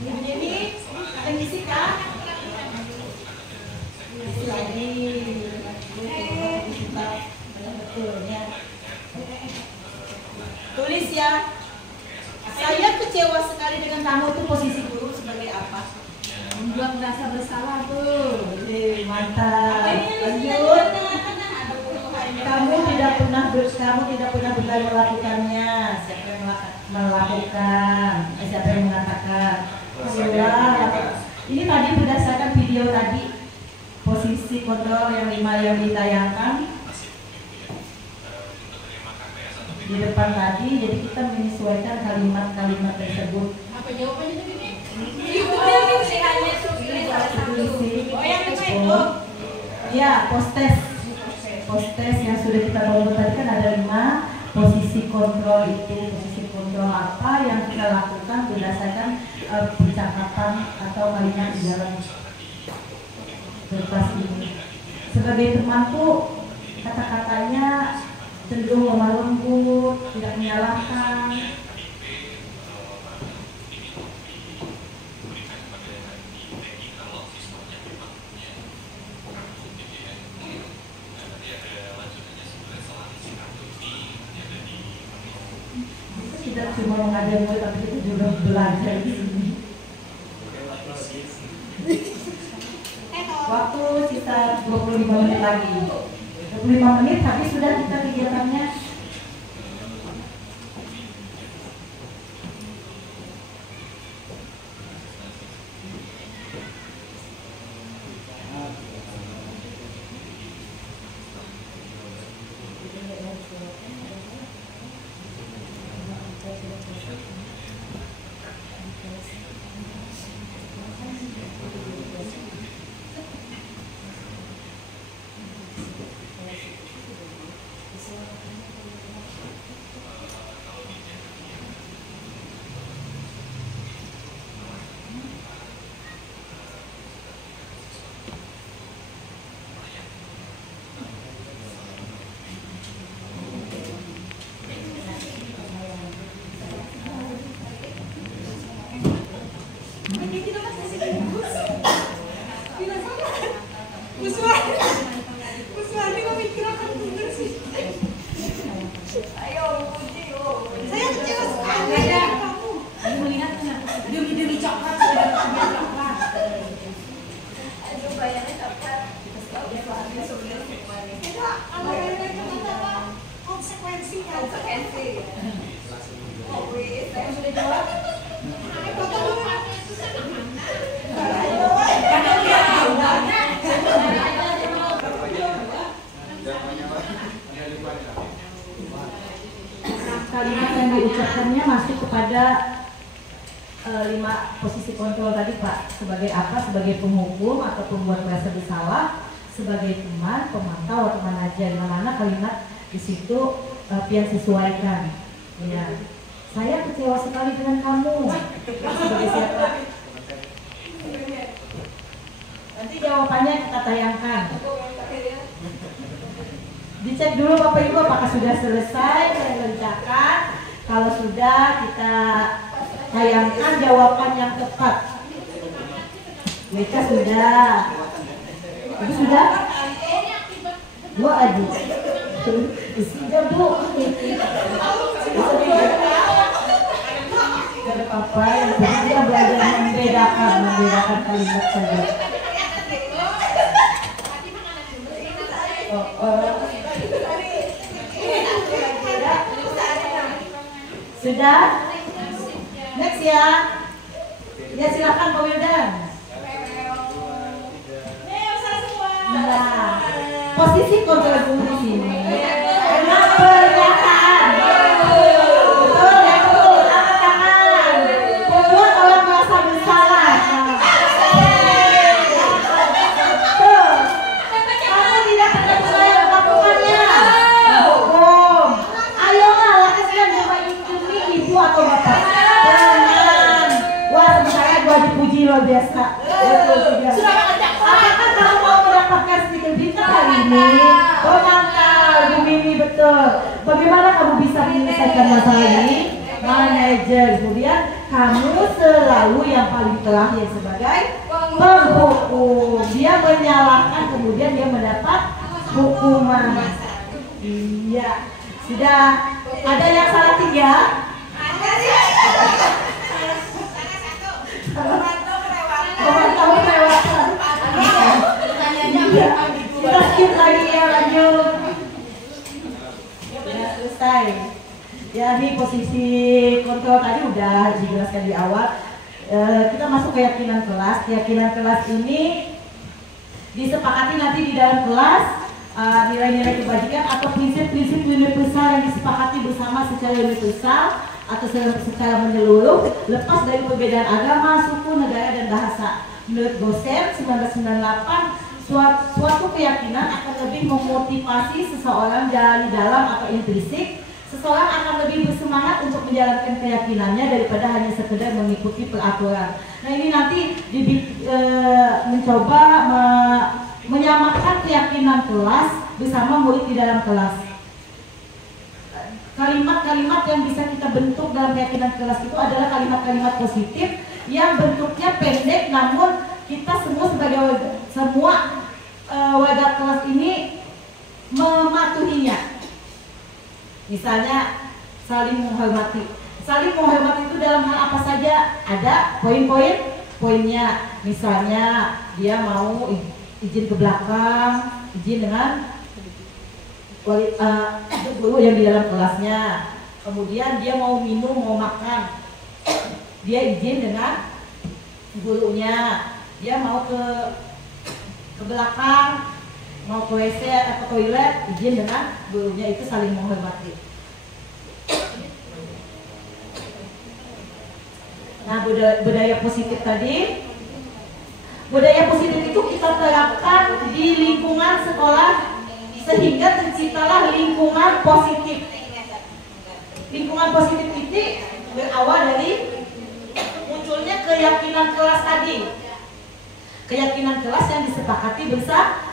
yang ini ada misi kah? Misi lagi. Betulnya. Tulis ya. Saya kecewa sekali dengan kamu, itu posisi guru sebagai apa? Membuat merasa bersalah tuh. Mantap. Lanjut. Kamu tidak pernah berani melakukannya. Siapa yang melakukan? Siapa yang mengatakan? Ini tadi berdasarkan video tadi, posisi kontrol yang 5 yang ditayangkan di depan tadi. Jadi kita menyesuaikan kalimat-kalimat tersebut. Apa jawabannya tadi nih? Ya, post-test yang sudah kita bangun tadi kan ada 5 posisi kontrol itu. Posisi kontrol apa yang kita lakukan berdasarkan percakapan atau kalimat di dalam kertas ini. Sebagai teman tuh kata-katanya cenderung lemah lembut, tidak menyalahkan. Kita cuma mengajar murid, tapi kita juga belajar di sini. Waktu sisa 25 menit lagi. 25 menit habis sudah kita kegiatannya. Kalimat yang diucapkannya masuk kepada 5 posisi kontrol tadi Pak. Sebagai apa? Sebagai penghukum atau pembuat merasa bersalah, sebagai teman, pemantau atau manajer. Mana kalimat di situ yang sesuaikan. Ya, saya kecewa sekali dengan kamu. Sebagai siapa? Nanti jawabannya kita tayangkan. Dicek dulu Bapak Ibu apakah sudah selesai saya kerjakan. Kalau sudah kita tayangkan jawaban yang tepat. Mereka sudah. Ibu sudah? Dua aja. Sudah Bu. Karena Papa yang kita belajar membedakan kalimat saja. Sudah? Next ya. Ya silakan Pak Wildan. Nah, posisi kontrol dulu di sini. Karena pernyataan. Betul ya betul. Angkat tangan. Membuat orang merasa bersalah. Betul. Kamu tidak akan saya melakukannya. Hukum. Ayolah lakukan coba demi ibu atau bapak. Jangan. Wah sebenarnya gua dipuji luar biasa. Apakah kamu mau mendapatkan stiker bintang hari ini? Oh mantap, Bu Mimi betul. Bagaimana kamu bisa menyelesaikan masalah ini? Manajer. Kemudian kamu selalu yang paling terakhir sebagai penghukum. Dia menyalahkan, kemudian dia mendapat hukuman. Iya. Sudah ada yang salah 3? Kamu kelewatan. Kita skip lagi ya, lanjut. Ya, selesai. Ya, ini posisi kontrol tadi udah dijelaskan di awal. Kita masuk keyakinan kelas. Keyakinan kelas ini disepakati nanti di dalam kelas. Nilai-nilai kebajikan atau prinsip-prinsip universal yang disepakati bersama secara universal atau secara menyeluruh, lepas dari perbedaan agama, suku, negara, dan bahasa. Menurut Gosen 1998, suatu keyakinan akan lebih memotivasi seseorang dari dalam atau intrinsik. Seseorang akan lebih bersemangat untuk menjalankan keyakinannya daripada hanya sekedar mengikuti peraturan. Nah ini nanti mencoba menyamakan keyakinan kelas bersama murid di dalam kelas. Kalimat-kalimat yang bisa kita bentuk dalam keyakinan kelas itu adalah kalimat-kalimat positif yang bentuknya pendek, namun kita semua sebagai warga kelas ini mematuhinya. Misalnya saling menghormati. Saling menghormati itu dalam hal apa saja? Ada poinnya. Misalnya dia mau izin ke belakang, izin dengan guru yang di dalam kelasnya. Kemudian dia mau minum, mau makan, dia izin dengan gurunya. Dia mau ke belakang, mau ke WC atau toilet, izin dengan gurunya. Itu saling menghormati. Nah, budaya positif tadi, budaya positif itu kita terapkan di lingkungan sekolah sehingga terciptalah lingkungan positif. Lingkungan positif ini berawal dari munculnya keyakinan kelas tadi. Keyakinan kelas yang disepakati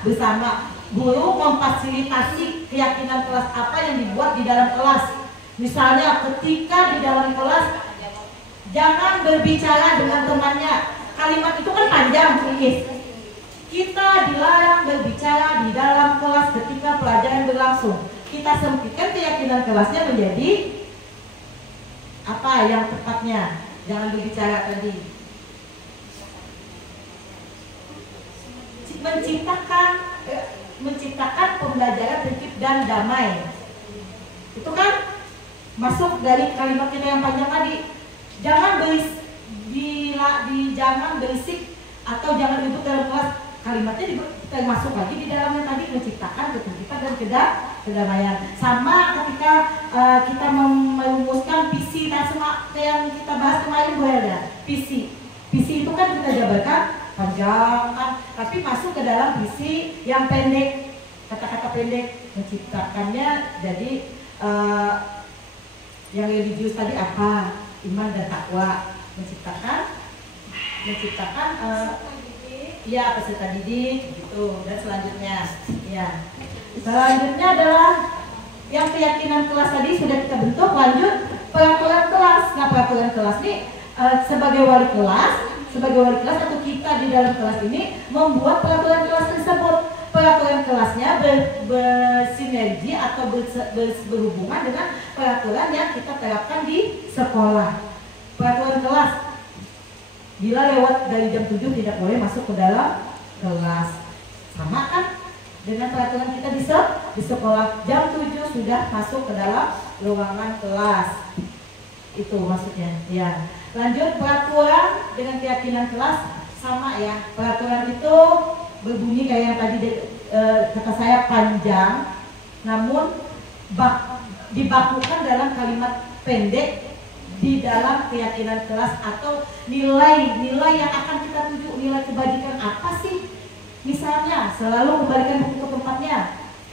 bersama. Guru memfasilitasi keyakinan kelas apa yang dibuat di dalam kelas. Misalnya ketika di dalam kelas jangan berbicara dengan temannya. Kalimat itu kan panjang, tulis. Kita dilarang berbicara di dalam kelas ketika pelajaran berlangsung. Kita sempitkan keyakinan kelasnya menjadi apa yang tepatnya. Jangan berbicara tadi. Menciptakan pembelajaran tertib dan damai. Itu kan masuk dari kalimat kita yang panjang tadi. Jangan berisik atau jangan ribut dalam kelas. Kalimatnya kita masuk lagi di dalamnya tadi, menciptakan ketertiban dan kedamaian. Sama ketika kita merumuskan visi nasional yang kita bahas kemarin, Bu Helda. Visi itu kan kita jabarkan panjang kan, tapi masuk ke dalam visi yang pendek, kata-kata pendek, menciptakannya jadi yang religius tadi apa? Iman dan takwa. Menciptakan peserta didik gitu. Dan selanjutnya adalah yang keyakinan kelas tadi sudah kita bentuk. Lanjut peraturan kelas. Nah, peraturan kelas ini sebagai wali kelas atau kita di dalam kelas ini membuat peraturan kelas tersebut. Peraturan kelasnya bersinergi atau berhubungan dengan peraturan yang kita terapkan di sekolah. Peraturan kelas, bila lewat dari jam 7 tidak boleh masuk ke dalam kelas. Sama kan dengan peraturan kita di sekolah, jam 7 sudah masuk ke dalam ruangan kelas. Itu maksudnya. Ya. Lanjut, peraturan dengan keyakinan kelas sama ya. Peraturan itu berbunyi kayak yang tadi kata saya panjang, namun dibakukan dalam kalimat pendek di dalam keyakinan kelas atau nilai yang akan kita tuju. Nilai kebajikan apa sih? Misalnya selalu kembalikan buku ke tempatnya.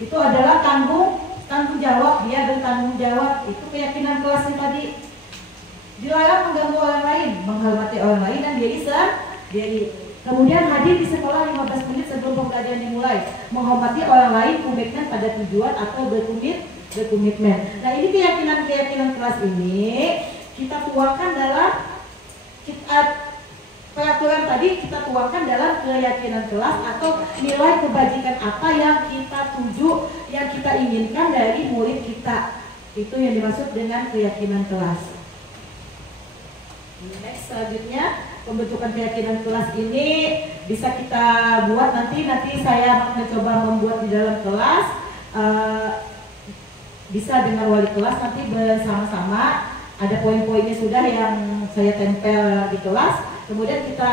Itu adalah tanggung jawab, dia bertanggung jawab. Itu keyakinan kelasnya tadi. Dilarang mengganggu orang lain, menghormati orang lain dan diri sendiri. Kemudian hadir di sekolah 15 menit sebelum pembelajaran dimulai, menghormati orang lain, komitmen pada tujuan atau berkomitmen. Nah, ini keyakinan kelas ini kita tuangkan dalam peraturan tadi, kita tuangkan dalam keyakinan kelas atau nilai kebajikan apa yang kita tuju, yang kita inginkan dari murid kita. Itu yang dimaksud dengan keyakinan kelas. Next, selanjutnya pembentukan keyakinan kelas ini bisa kita buat nanti saya mencoba membuat di dalam kelas, bisa dengan wali kelas nanti bersama-sama. Ada poin-poinnya sudah yang saya tempel di kelas. Kemudian kita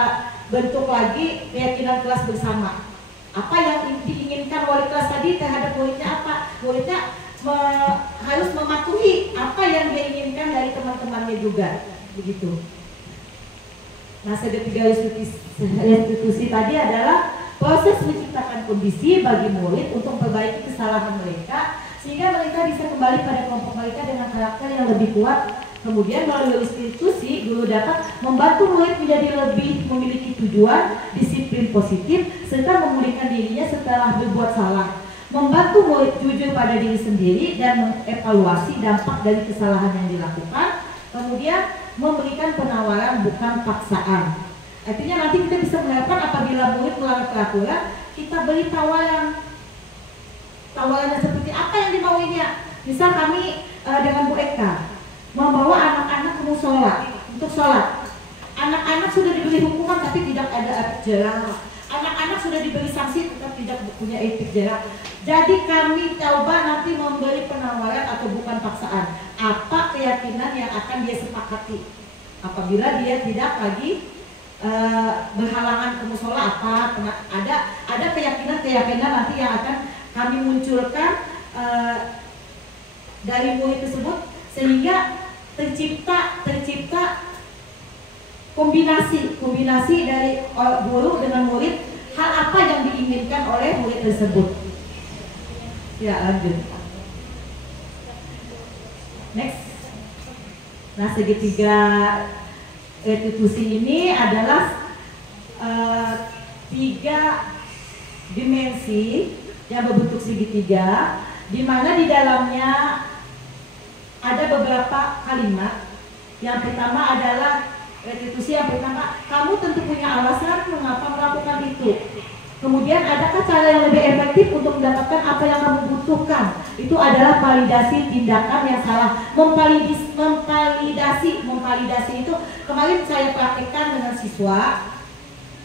bentuk lagi keyakinan kelas bersama. Apa yang diinginkan wali kelas tadi terhadap muridnya apa? Muridnya harus mematuhi apa yang dia inginkan dari teman-temannya juga, begitu. Nah, segitiga restitusi tadi adalah proses menciptakan kondisi bagi murid untuk memperbaiki kesalahan mereka sehingga mereka bisa kembali pada kelompok mereka dengan karakter yang lebih kuat Kemudian melalui institusi, guru dapat membantu murid menjadi lebih memiliki tujuan, disiplin positif, serta memulihkan dirinya setelah berbuat salah. Membantu murid jujur pada diri sendiri dan mengevaluasi dampak dari kesalahan yang dilakukan. Kemudian memberikan penawaran bukan paksaan. Artinya nanti kita bisa menerapkan apabila murid melanggar peraturan, kita beri tawaran. Tawarannya seperti apa yang dimauinya? Misal kami dengan Bu Eka membawa anak-anak ke musola untuk sholat. Anak-anak sudah diberi hukuman tapi tidak ada efek jerah. Anak-anak sudah diberi sanksi tetap tidak punya efek jerah. Jadi kami coba nanti memberi penawaran atau bukan paksaan. Apa keyakinan yang akan dia sepakati? Apabila dia tidak lagi berhalangan ke musola, apa? Ada keyakinan nanti yang akan kami munculkan dari murid tersebut sehingga tercipta kombinasi dari guru dengan murid, hal apa yang diinginkan oleh murid tersebut. Ya, lanjut. Next. Nah, segitiga restitusi ini adalah 3 dimensi yang berbentuk segitiga, di mana di dalamnya ada beberapa kalimat. Yang pertama adalah restitusi yang pertama, kamu tentu punya alasan mengapa melakukan itu. Kemudian adakah cara yang lebih efektif untuk mendapatkan apa yang kamu butuhkan? Itu adalah validasi tindakan yang salah. Memvalidasi itu kemarin saya praktekkan dengan siswa.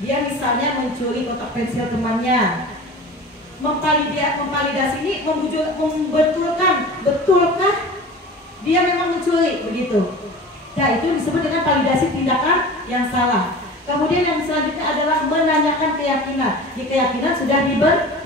Dia misalnya mencuri kotak pensil temannya. Memvalidasi ini membetulkan, betulkah dia memang mencuri, begitu. Nah, itu disebut dengan validasi tindakan yang salah. Kemudian yang selanjutnya adalah menanyakan keyakinan. Di keyakinan sudah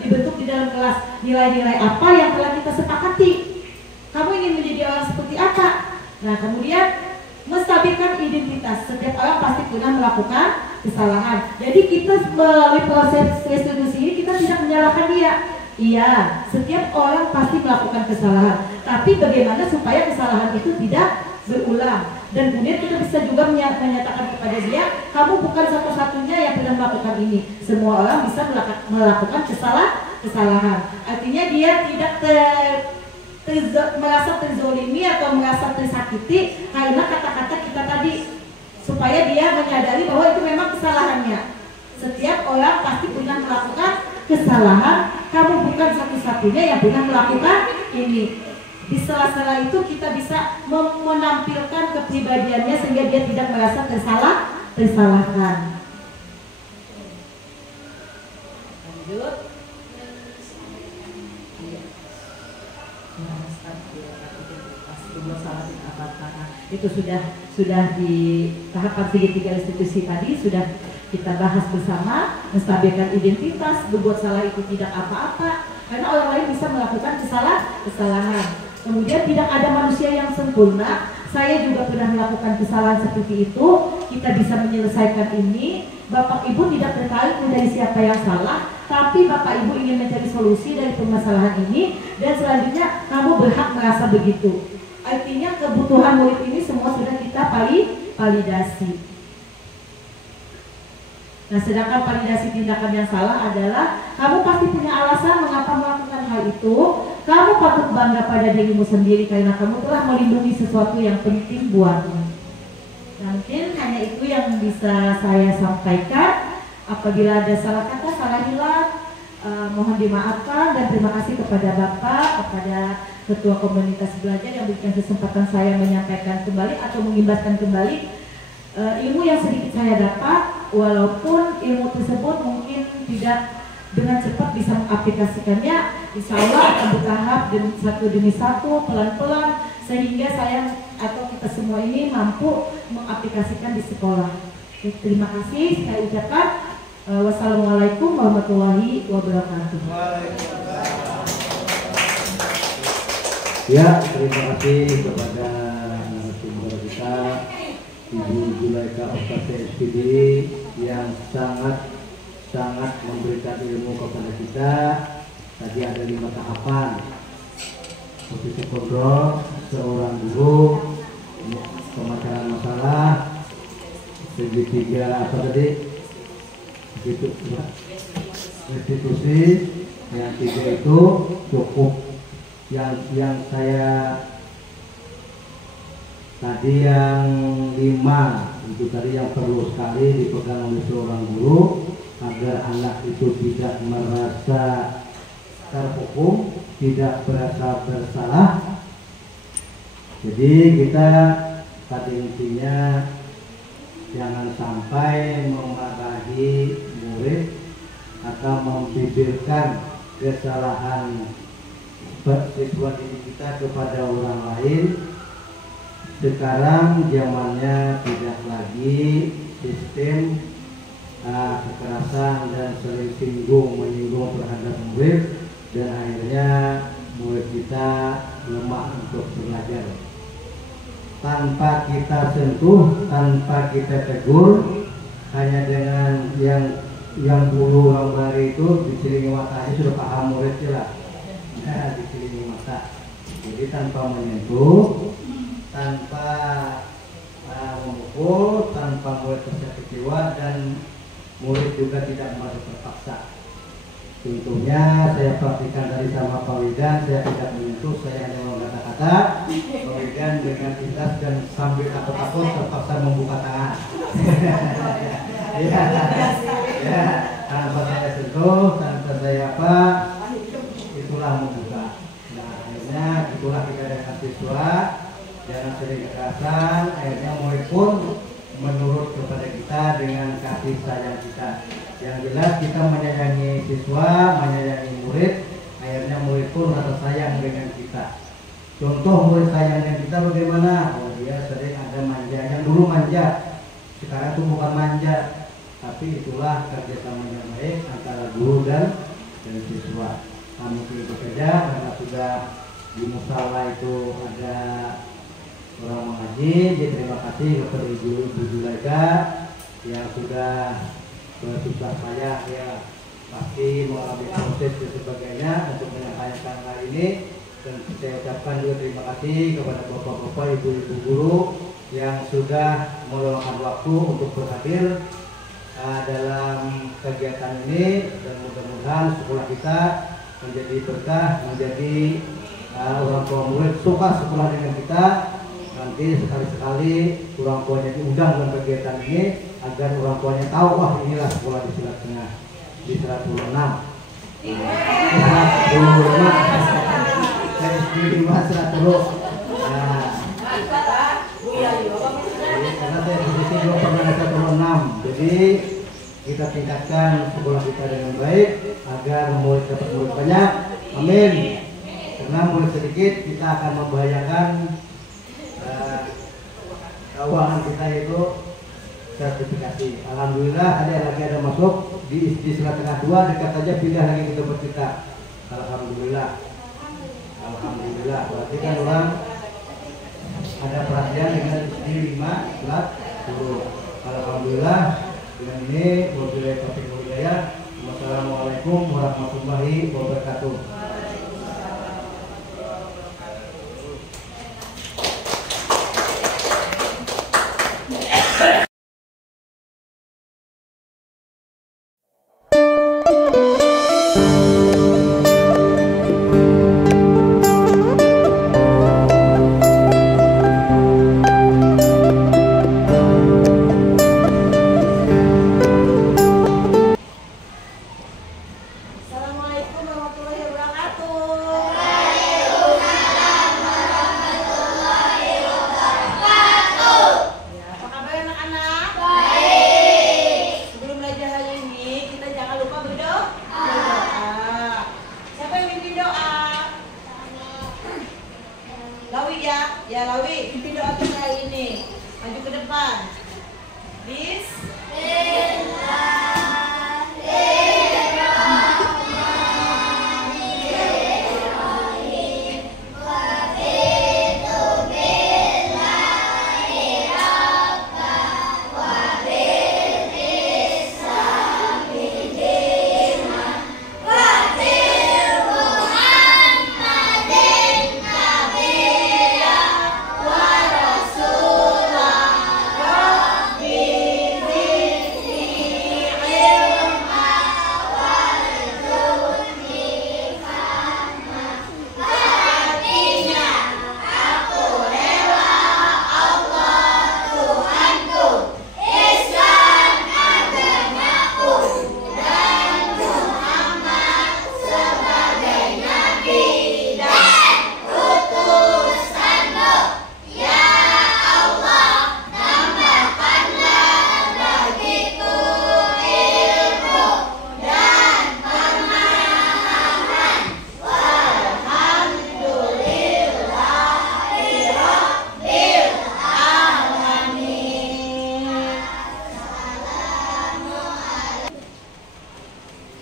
dibentuk di dalam kelas. Nilai-nilai apa yang telah kita sepakati? Kamu ingin menjadi orang seperti apa? Nah, kemudian menstabilkan identitas. Setiap orang pasti pernah melakukan kesalahan. Jadi kita melalui proses restitusi ini kita tidak menyalahkan dia. Iya, setiap orang pasti melakukan kesalahan. Tapi bagaimana supaya kesalahan itu tidak berulang? Dan kemudian kita bisa juga menyatakan kepada dia, kamu bukan satu-satunya yang pernah melakukan ini. Semua orang bisa melakukan kesalahan. Artinya dia tidak merasa terzolimi atau merasa tersakiti karena kata-kata kita tadi, supaya dia menyadari bahwa itu memang kesalahannya. Setiap orang pasti pernah melakukan kesalahan. Kamu bukan satu-satunya yang pernah melakukan ini. Di sela-sela itu kita bisa menampilkan kepribadiannya sehingga dia tidak merasa tersalahkan. Lanjut. Itu sudah di tahapan segitiga restitusi tadi sudah kita bahas bersama. Menstabilkan identitas, berbuat salah itu tidak apa-apa karena orang lain bisa melakukan kesalahan. Kemudian tidak ada manusia yang sempurna. Saya juga pernah melakukan kesalahan seperti itu. Kita bisa menyelesaikan ini. Bapak Ibu tidak tertarik dari siapa yang salah, tapi Bapak Ibu ingin mencari solusi dari permasalahan ini. Dan selanjutnya kamu berhak merasa begitu. Artinya kebutuhan murid ini semua sudah kita validasi. Nah, sedangkan validasi tindakan yang salah adalah kamu pasti punya alasan mengapa melakukan hal itu. Kamu patut bangga pada dirimu sendiri karena kamu telah melindungi sesuatu yang penting buatmu. Mungkin hanya itu yang bisa saya sampaikan. Apabila ada salah kata, salah hilaf, mohon dimaafkan dan terima kasih kepada Bapak, kepada Ketua Komunitas Belajar yang berikan kesempatan saya menyampaikan kembali atau mengimbaskan kembali ilmu yang sedikit saya dapat, walaupun ilmu tersebut mungkin tidak dengan cepat bisa mengaplikasikannya. Insya Allah akan bertahap satu demi satu, pelan-pelan, sehingga saya atau kita semua ini mampu mengaplikasikan di sekolah. Terima kasih saya ucapkan. Wassalamualaikum warahmatullahi wabarakatuh. Ya, terima kasih kepada narasumber kita Ibu Zulaika Oktaviani SPD yang sangat memberikan ilmu kepada kita. Tadi ada 5 tahapan. Posisi kontrol seorang guru, pemecahan masalah, segitiga apa tadi? Restitusi. Yang 3 itu cukup. Yang saya tadi yang 5 itu tadi yang perlu sekali dipegang oleh seorang guru agar anak itu tidak merasa terhukum, tidak merasa bersalah. Jadi kita tadi intinya jangan sampai memarahi murid atau membibirkan kesalahan siswa didik kita kepada orang lain. Sekarang zamannya tidak lagi sistem kekerasan dan sering menyinggung terhadap murid, dan akhirnya murid kita lemah untuk belajar. Tanpa kita sentuh, tanpa kita tegur, hanya dengan yang dulu lambari itu diselingi matanya sudah paham muridnya lah. Diselingi mata. Jadi tanpa menyentuh, tanpa memukul, tanpa murid tersakit jiwa, dan murid juga tidak merasa terpaksa. Contohnya saya praktikan tadi sama Pak Wigan, saya tidak menyentuh, saya hanya mengata-kata. Pak Wigan dengan ikhlas dan sambil takut-takut terpaksa membuka tangan. Ya, tanpa saya sentuh, tanpa saya apa, itulah membuka. Nah, akhirnya itulah kita dengan siswa, jangan sering kekerasan. Akhirnya murid pun menurut kepada kita dengan kasih sayang kita. Yang jelas kita menyayangi siswa, menyayangi murid, akhirnya murid pun rasa sayang dengan kita. Contoh murid sayang dengan kita bagaimana? Oh, dia sering ada manja, yang dulu manja, sekarang itu bukan manja, tapi itulah kerjasama yang baik antara guru dan siswa. Nah, mungkin itu saja, karena sudah di musala itu ada orang mengaji. Jadi terima kasih kepada Ibu Zulaika yang sudah bersusah payah ya, pasti mengalami proses dan sebagainya untuk menyampaikan hal ini. Dan saya ucapkan juga terima kasih kepada bapak-bapak, ibu-ibu guru yang sudah meluangkan waktu untuk berhadir dalam kegiatan ini, dan mudah-mudahan sekolah kita menjadi berkah, menjadi orang tua murid suka sekolah dengan kita. Nanti sekali-sekali orang tuanya diundang dalam kegiatan ini agar orang tuanya tahu, wah inilah sekolah di Silat Tengah di 106. Saya istri 110. Nah, karena saya posisi belum pernah 106, jadi kita tingkatkan sekolah kita dengan baik agar murid dapat murid banyak. Amin. Karena murid sedikit kita akan membahayakan keuangan kita itu sertifikasi. Alhamdulillah ada masuk di Silat Tengah 2, dekat aja pindah lagi ke tempat kita. Alhamdulillah. Alhamdulillah. Berarti kan orang ada perhatian dengan istri 5 Silat 10. Alhamdulillah. Dengan ini wabillahi taufiq wal hidayah. Wassalamualaikum warahmatullahi wabarakatuh. Wa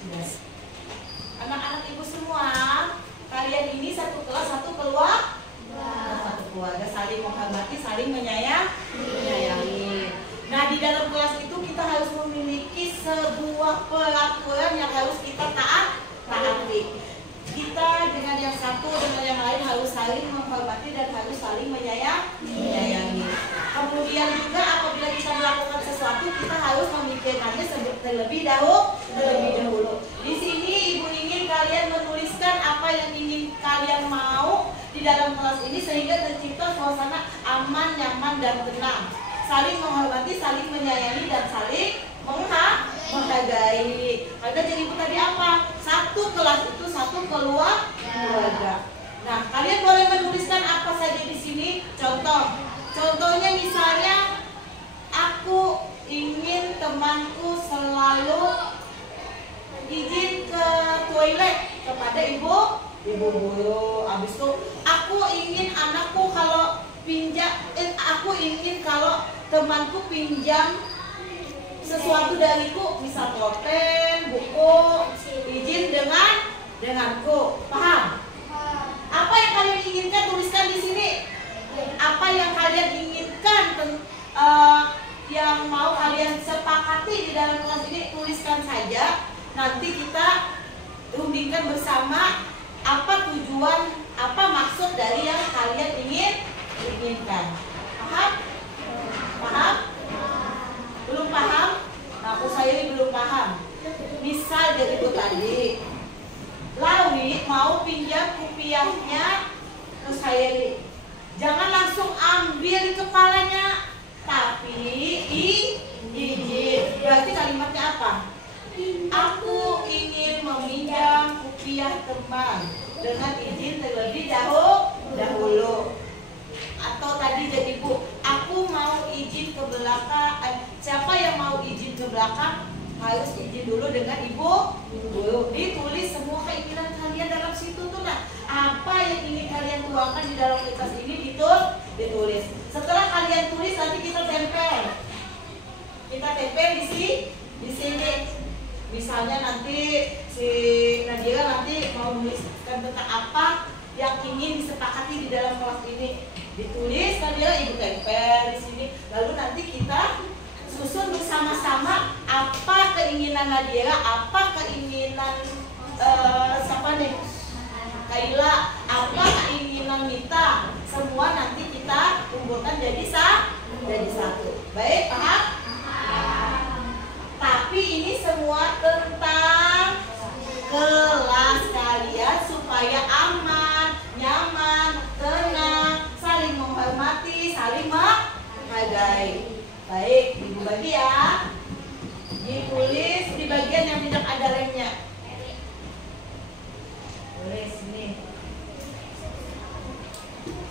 Yes. Anak-anak ibu semua, kalian ini satu kelas, satu keluarga. Satu keluarga, saling menghormati, saling menyayangi. Nah, di dalam kelas itu kita harus memiliki sebuah peraturan yang harus kita taati. Kita dengan yang satu dengan yang lain harus saling menghormati dan harus saling menyayangi. Kemudian juga apabila kita melakukan sesuatu, kita harus memikirkannya terlebih dahulu. Di sini ibu ingin kalian menuliskan apa yang ingin kalian mau di dalam kelas ini sehingga tercipta suasana aman, nyaman, dan tenang. Saling menghormati, saling menyayangi, dan saling menghargai. Karena jadi ibu tadi apa? Satu kelas itu satu keluarga. Nah, kalian boleh menuliskan apa saja di sini. Contohnya misalnya, aku ingin temanku selalu izin ke toilet kepada ibu guru. Habis itu, aku ingin anakku kalau aku ingin kalau temanku pinjam sesuatu dariku, misal pulpen, buku, izin denganku. Paham? Apa yang kalian inginkan tuliskan di sini. Apa yang kalian inginkan yang mau kalian sepakati di dalam kelas ini, tuliskan saja. Nanti kita rundingkan bersama apa tujuan, apa maksud dari yang kalian inginkan. Paham? Belum paham? Nah, Usairi belum paham. Misal dari itu tadi, Lawi mau pinjam rupiahnya Usairi. Jangan langsung ambil kepalanya, tapi izin. Berarti kalimatnya apa? Aku ingin meminjam rupiah teman dengan izin terlebih dahulu. Atau tadi jadi bu, aku mau izin ke belakang. Siapa yang mau izin ke belakang harus izin dulu dengan ibu guru. Ditulis semua keinginan kalian dalam situ tuh. Nah, apa yang ingin kalian tuangkan di dalam kertas ini ditulis. Setelah kalian tulis, nanti kita tempel. Di sini. Misalnya nanti si Nadira nanti mau menuliskan tentang apa yang ingin disepakati di dalam kelas ini. Ditulis Nadira, ibu tempel di sini. Lalu nanti kita susun bersama-sama apa keinginan Nadira, apa keinginan siapa nih? Kaila, apa keinginan Mita. Semua nanti kita kumpulkan jadi satu. Baik, paham? Tapi ini semua tentang kelas kalian supaya aman, nyaman, tenang, saling menghormati, saling menghargai. Baik, ibu bagi ya. Ditulis di bagian yang tidak ada lemnya. Tulis nih.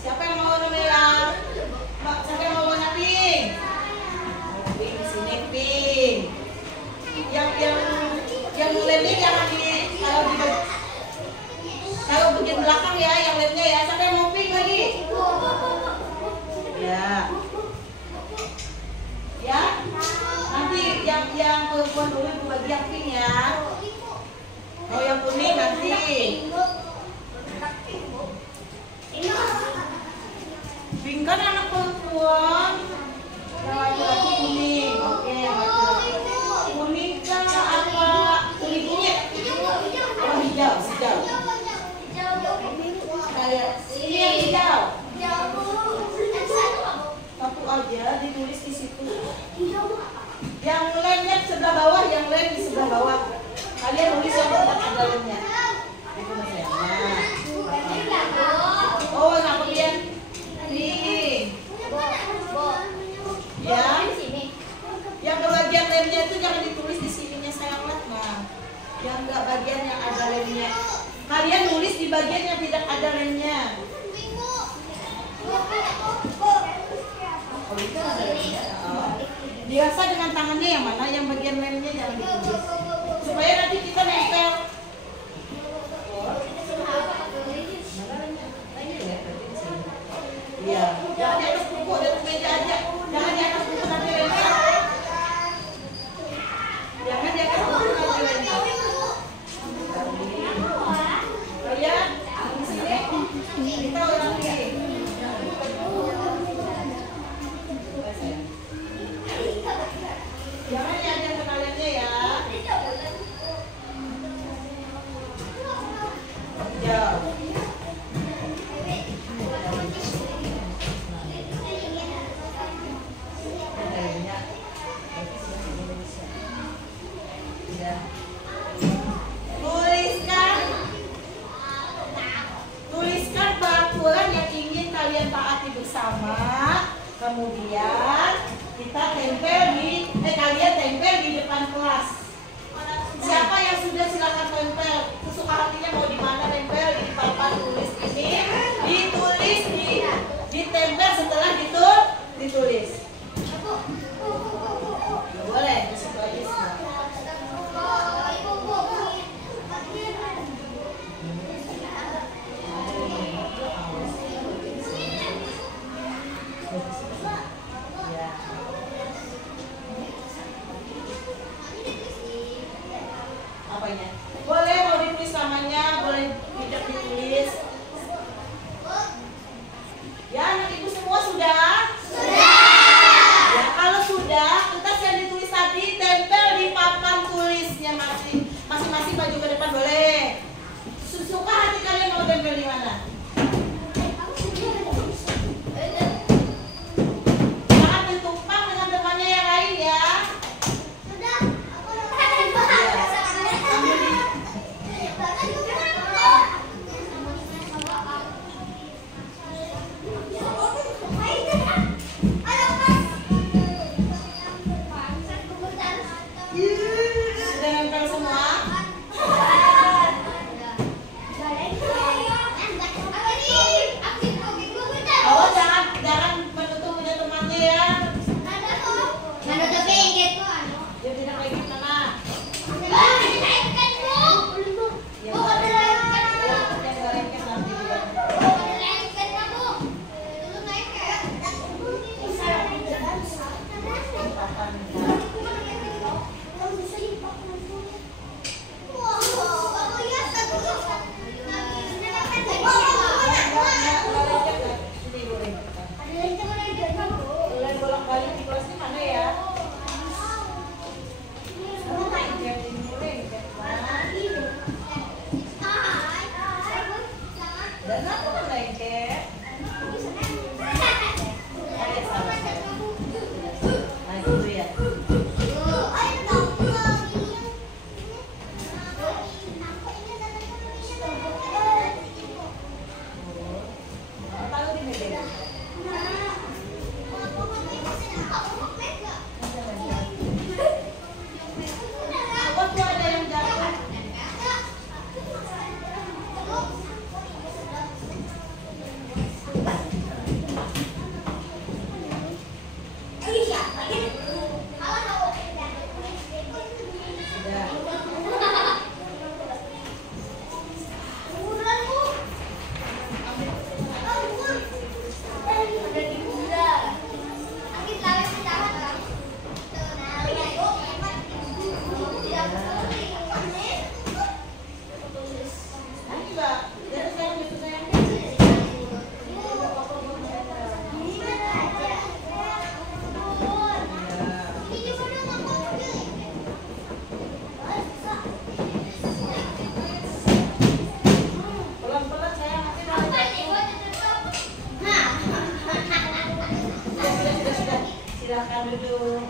Siapa yang mau warna merah? Siapa yang mau warna pink? Pink di sini pink. Yang lemnya jangan kalau bagian belakang ya, yang lemnya ya. Siapa yang mau pink lagi? Ya. Nanti yang perempuan dulu ibu bagi yang pink ya. Oh, yang kuning nanti. Pink kan anak perempuan. Yang laki-laki kuning. Oke, yang laki-laki. Kuning kan apa? Kuning kunyit. Oh, hijau. Ini yang hijau. Satu aja ditulis di situ. Yang lemnya sebelah bawah, yang lem di sebelah bawah. Kalian tulis yang tempat ada lemnya. Itu sayangnya. Oh, nah kemudian pink. Ya. Yang bagian lemnya itu jangan ditulis di sininya sayang lah, nah. Yang enggak bagian yang ada lemnya. Kalian nulis di bagian yang tidak ada lemnya. Oh, itu ada lemnya. Biasa dengan tangannya yang mana, yang bagian lemnya jangan ditulis. Supaya nanti kita nempel. Iya, jangan di atas buku, di atas meja aja. Jangan di atas buku nanti lemnya. Jangan di atas buku nanti lemnya. Ya. Tuliskan peraturan yang ingin kalian taati bersama. Kemudian kita kalian tempel di depan kelas. Siapa yang sudah silakan tempel. Sesuka hatinya mau di mana tempel, di papan tulis ini, ditulis ditempel setelah ditulis. Boleh, di situ aja sih. Apanya? Boleh mau ditulis namanya, boleh tidak ditulis. Ya, anak ibu semua sudah? Sudah. Ya, kalau sudah, kertas yang ditulis tadi tempel di papan tulisnya masing-masing baju ke depan boleh. Suka hati kalian mau tempel di mana? Jangan ditumpang dengan temannya yang lain ya. Silakan duduk.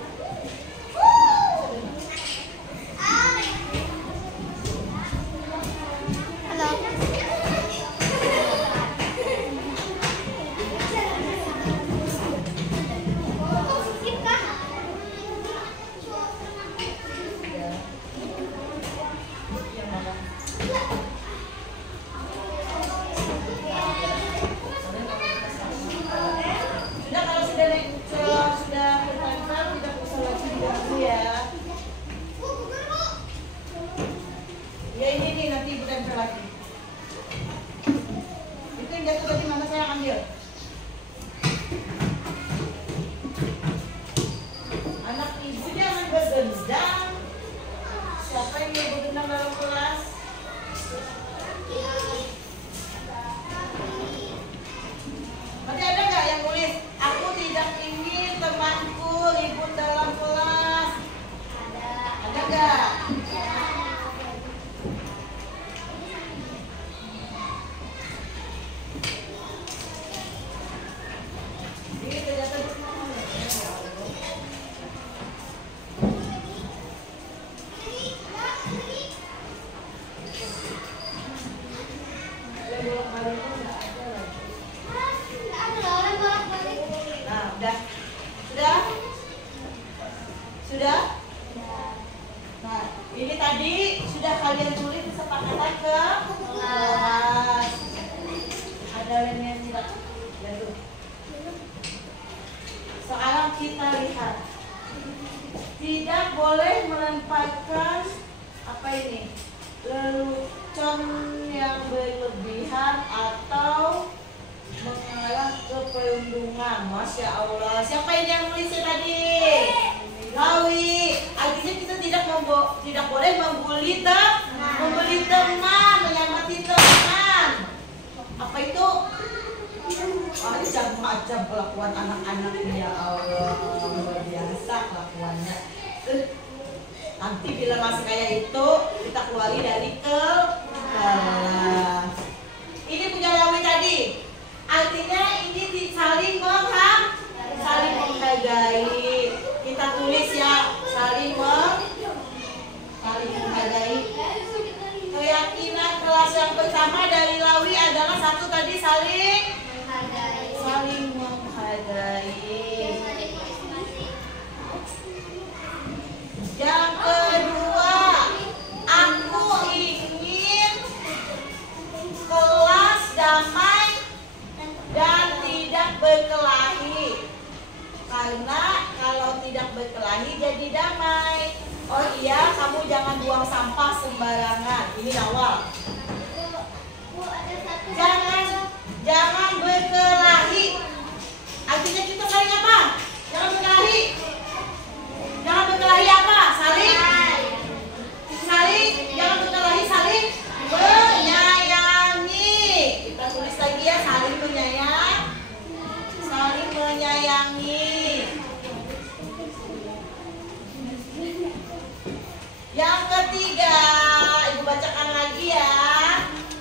apa ini? Lelucon yang berlebihan atau mengarah ke perundungan. Masya Allah. Siapa ini yang nulisnya tadi? Lawi. Artinya kita tidak boleh membuli teman, menyamati teman. Apa itu? Macam-macam kelakuan anak-anak, ya Allah, luar biasa kelakuannya. Nanti bila masih kayak itu kita keluari dari kelas. Ini punya Lawi tadi. Artinya ini saling menghargai. Kita tulis ya, saling menghargai. Keyakinan kelas yang pertama dari Lawi adalah satu tadi saling menghargai. Yang kedua, aku ingin kelas damai dan tidak berkelahi. Karena kalau tidak berkelahi jadi damai. Oh iya, kamu jangan buang sampah sembarangan. Ini awal. Jangan berkelahi. Artinya kita saling apa? Jangan berkelahi. Jangan berkelahi apa? Jangan berkelahi, saling menyayangi. Kita tulis lagi ya, saling menyayangi. Yang ketiga, Ibu bacakan lagi ya.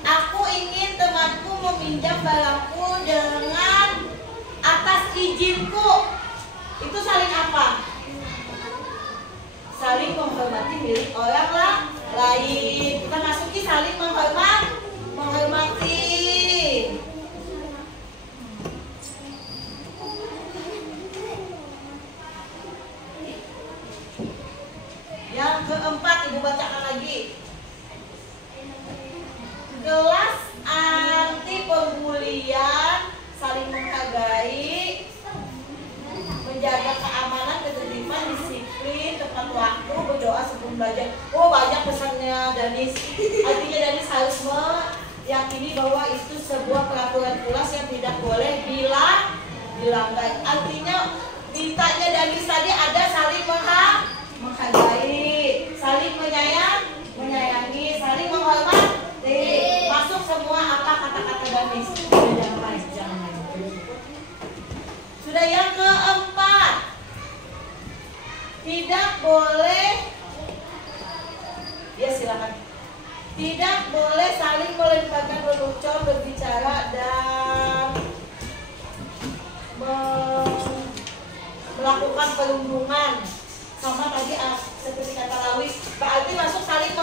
Aku ingin temanku meminjam barangku dengan atas izinku. Itu saling apa? Saling menghormati milik orang lain. Kita masuki saling menghormati. Yang keempat, Ibu bacakan lagi. Kelas anti pembulian, saling menghargai, menjaga keamanan, ketertiban, disiplin, tepat waktu, berdoa sebelum belajar. Oh, banyak pesannya Danis. Artinya Danis harus meyakini bahwa itu sebuah peraturan kelas yang tidak boleh dilanggar. Artinya mintanya Danis tadi ada saling menghargai, saling menyayangi, saling menghormati. Masuk semua apa kata-kata Danis. Jangan main. Sudah yang keempat, tidak boleh, ya silakan. Tidak boleh saling melemparkan lelucon, berbicara dan melakukan perundungan. Sama tadi seperti kata Lawi, berarti masuk saling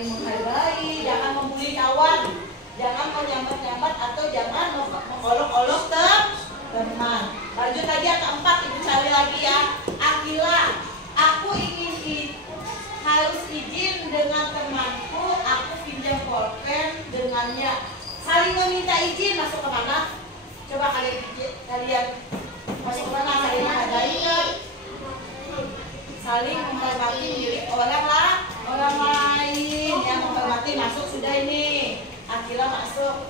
menghargai, jangan membuli kawan, jangan menyambat-nyambat atau jangan mengolok-olok teman. Lanjut tadi yang keempat, Ibu cari lagi ya. Akila, aku ingin harus izin dengan temanku, aku pinjam pulpen dengannya. Saling meminta izin masuk ke mana? Coba kalian masuk ke mana? Saling menghargai kan? Saling menghormati milik orang lain. Yang menghormati masuk sudah ini. Akila masuk.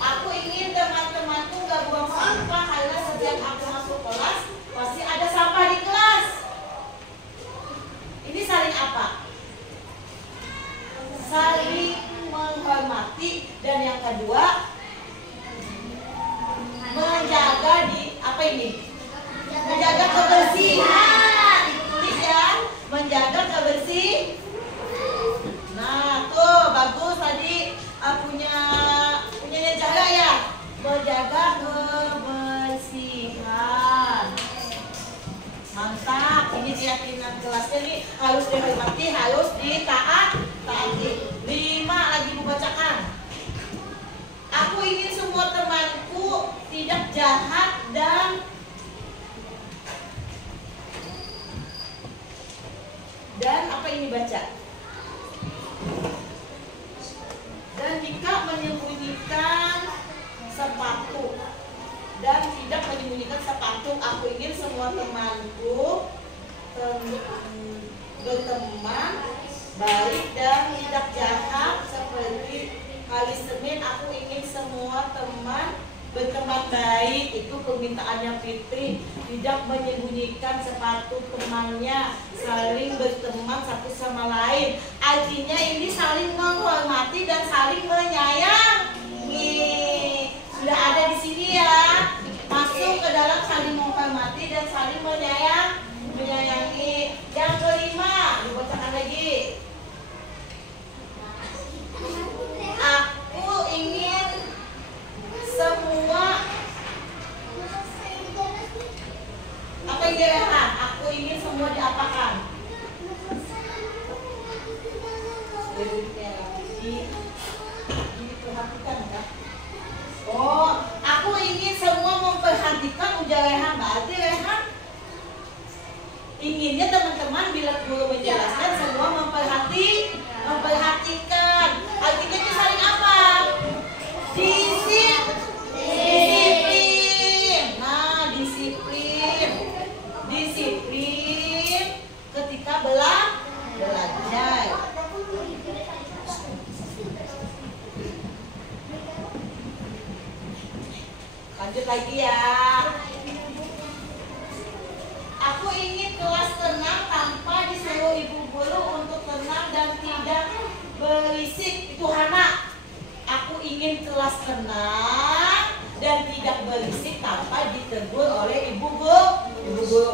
Aku ingin teman-temanku gak buang sampah karena setiap aku masuk kelas pasti ada sampah di kelas. Ini saling apa? Saling menghormati. Dan yang kedua, menjaga apa ini? Menjaga kebersihan. Ditulis ya, menjaga kebersihan. Nah tuh bagus tadi punya Jara ya, menjaga kebersihan. Mantap, ini keyakinan kelasnya nih, harus dihormati, harus ditaati. 5 lagi Ibu bacakan. Aku ingin semua temanku tidak jahat dan apa ini baca? Dan jika menyembunyikan sepatu dan tidak menyembunyikan sepatu, aku ingin semua temanku berteman baik dan tidak jahat seperti hari Senin. Aku ingin semua teman berteman baik. Itu permintaannya Fitri. Tidak menyembunyikan sepatu temannya, saling berteman satu sama lain. Artinya ini saling menghormati dan saling menyayangi. Sudah ada di sini ya. Masuk ke dalam saling menghormati dan saling menyayangi. Yang kelima, dibacakan lagi. Aku ingin semua apa yang direhan? Aku ingin semua diapakan? Diperhatikan kan? Oh, aku ingin semua memperhatikan ujar Rehan. Berarti Rehan inginnya teman-teman bila guru menjelaskan semua memperhatikan. Artinya itu saling apa? Disiplin. Nah, disiplin ketika belajar. Lanjut lagi ya. Aku ingin kelas tenang tanpa disuruh ibu guru untuk tenang dan tidak berisik. Itu Hana. Aku ingin kelas tenang dan tidak berisik tanpa ditegur oleh ibu guru.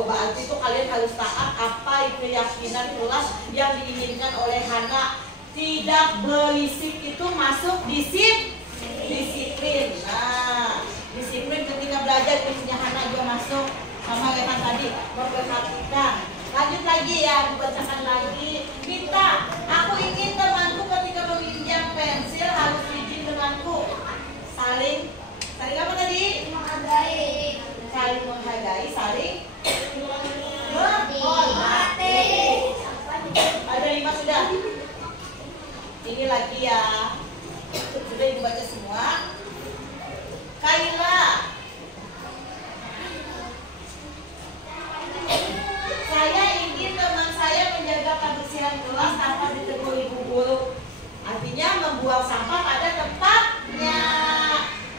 Berarti itu kalian harus taat apa keyakinan kelas yang diinginkan oleh Hana. Tidak berisik itu masuk disiplin. Nah, disiplin ketika belajar isinya Hana juga masuk sama Rehan tadi, memperhatikan. Lanjut lagi ya, dibacakan lagi. Minta, aku ingin temanku ketika meminjam pensil harus izin denganku. Saling apa tadi? Saling menghargai, saling menghormati. Ada 5 sudah. Ini lagi ya. Sudah dibaca semua. Kaila, saya ingin teman saya menjaga kebersihan kelas tanpa ditegur ibu guru. Artinya membuang sampah pada tempatnya,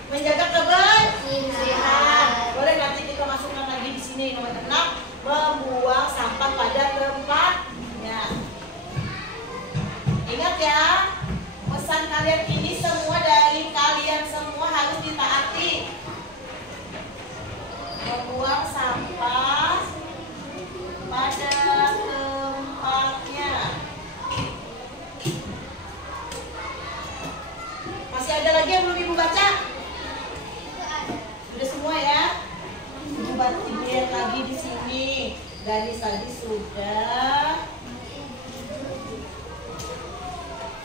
menjaga kebersihan. Boleh nanti kita masukkan lagi di sini nomor 6, membuang sampah pada tempatnya. Ingat ya, pesan kalian ini semua dari kalian semua harus ditaati. Membuang sampah pada tempatnya. Masih ada lagi yang belum ibu baca? Sudah semua ya? Ibu baca lagi di sini. Garis tadi sudah.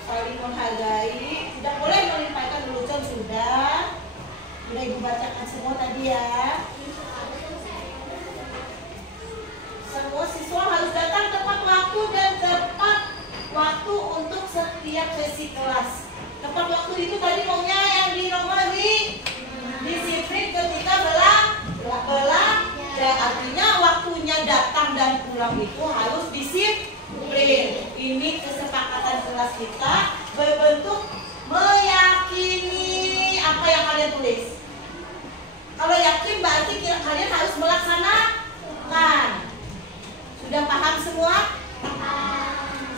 Saling menghargai. Tidak boleh melimpahkan lelucon sudah. Sudah ibu bacakan semua tadi ya. Semua siswa harus datang tepat waktu dan tepat waktu untuk setiap sesi kelas. Tepat waktu itu tadi maunya yang di nomor disiplin ketika belajar. Artinya waktunya datang dan pulang itu harus disiplin. Ini kesepakatan kelas kita berbentuk meyakini apa yang kalian tulis. Kalau yakin berarti kalian harus melaksanakan. Sudah paham semua?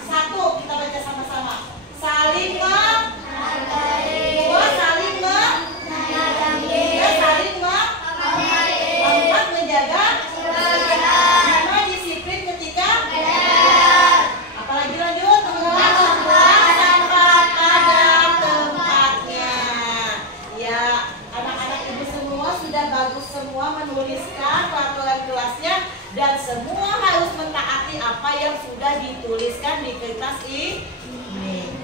Satu, kita baca sama-sama. Saling menghargai. Dua, saling menyayangi. Tiga, saling menghormati. Empat, menjaga kebersihan. Lima, disiplin ketika belajar. Apalagi lanjut, membuang sampah pada tempatnya. Ya, anak-anak ibu semua sudah bagus semua menuliskan peraturan kelasnya. Dan semua harus mentaati apa yang sudah dituliskan di kertas ini.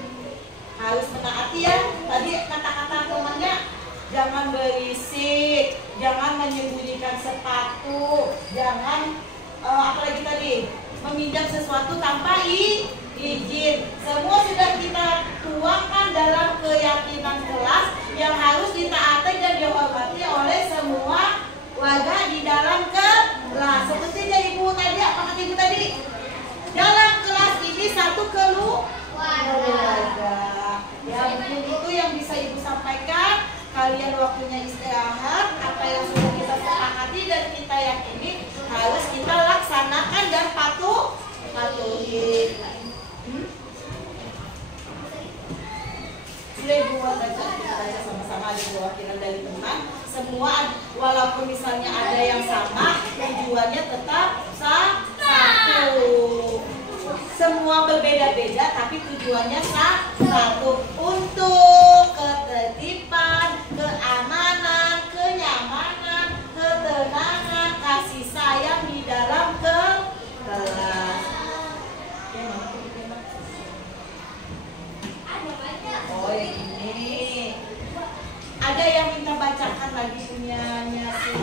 Harus mentaati ya. Tadi kata-kata temannya, jangan berisik, jangan menyembunyikan sepatu, jangan apalagi tadi meminjam sesuatu tanpa izin. Semua sudah kita tuangkan dalam keyakinan kelas yang harus ditaati dan dihormati oleh semua warga di dalam kelas. Seperti dari ibu tadi, apa kata ibu tadi? Dalam kelas Boleh buat baca, kita baca sama-sama, ada perwakilan dari teman. Semua walaupun misalnya ada yang sama, tujuannya tetap satu. Semua berbeda-beda tapi tujuannya satu, untuk ketertiban, keamanan, kenyamanan, ketenangan, kasih sayang di dalam kelas. Oh ini ada yang minta bacakan lagi punyanya si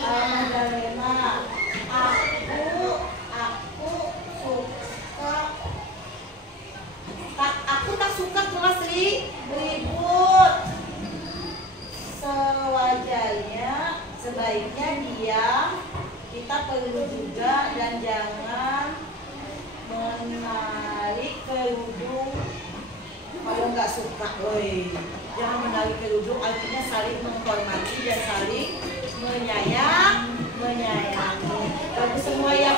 Magdalena. Aku tak suka kelas ribut. Sewajarnya, sebaiknya diam. Kita perlu juga dan jangan menarik kerudung. Kalau nggak suka, jangan menarik kerudung. Artinya saling menghormati dan saling menyayangi. Bagus semua ya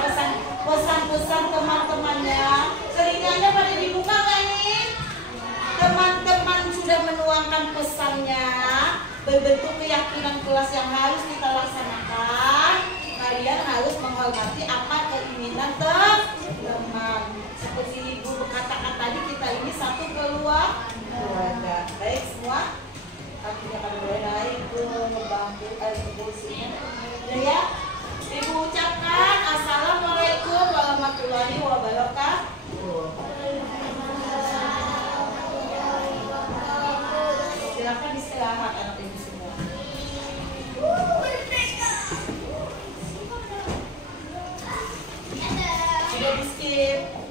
pesan-pesan teman-temannya. Selingannya pada dibuka nggak ini? Teman-teman sudah menuangkan pesannya berbentuk keyakinan kelas yang harus kita laksanakan. Kalian harus menghormati apa keinginan teman. Seperti ibu berkatakan tadi, kita ini satu keluarga. Baik semua, kakinya pada boleh naik ke bangku kursinya. Ya, ibu ucapkan assalamualaikum warahmatullahi wabarakatuh. Silakan istirahat anak ibu semua. Sudah di skip.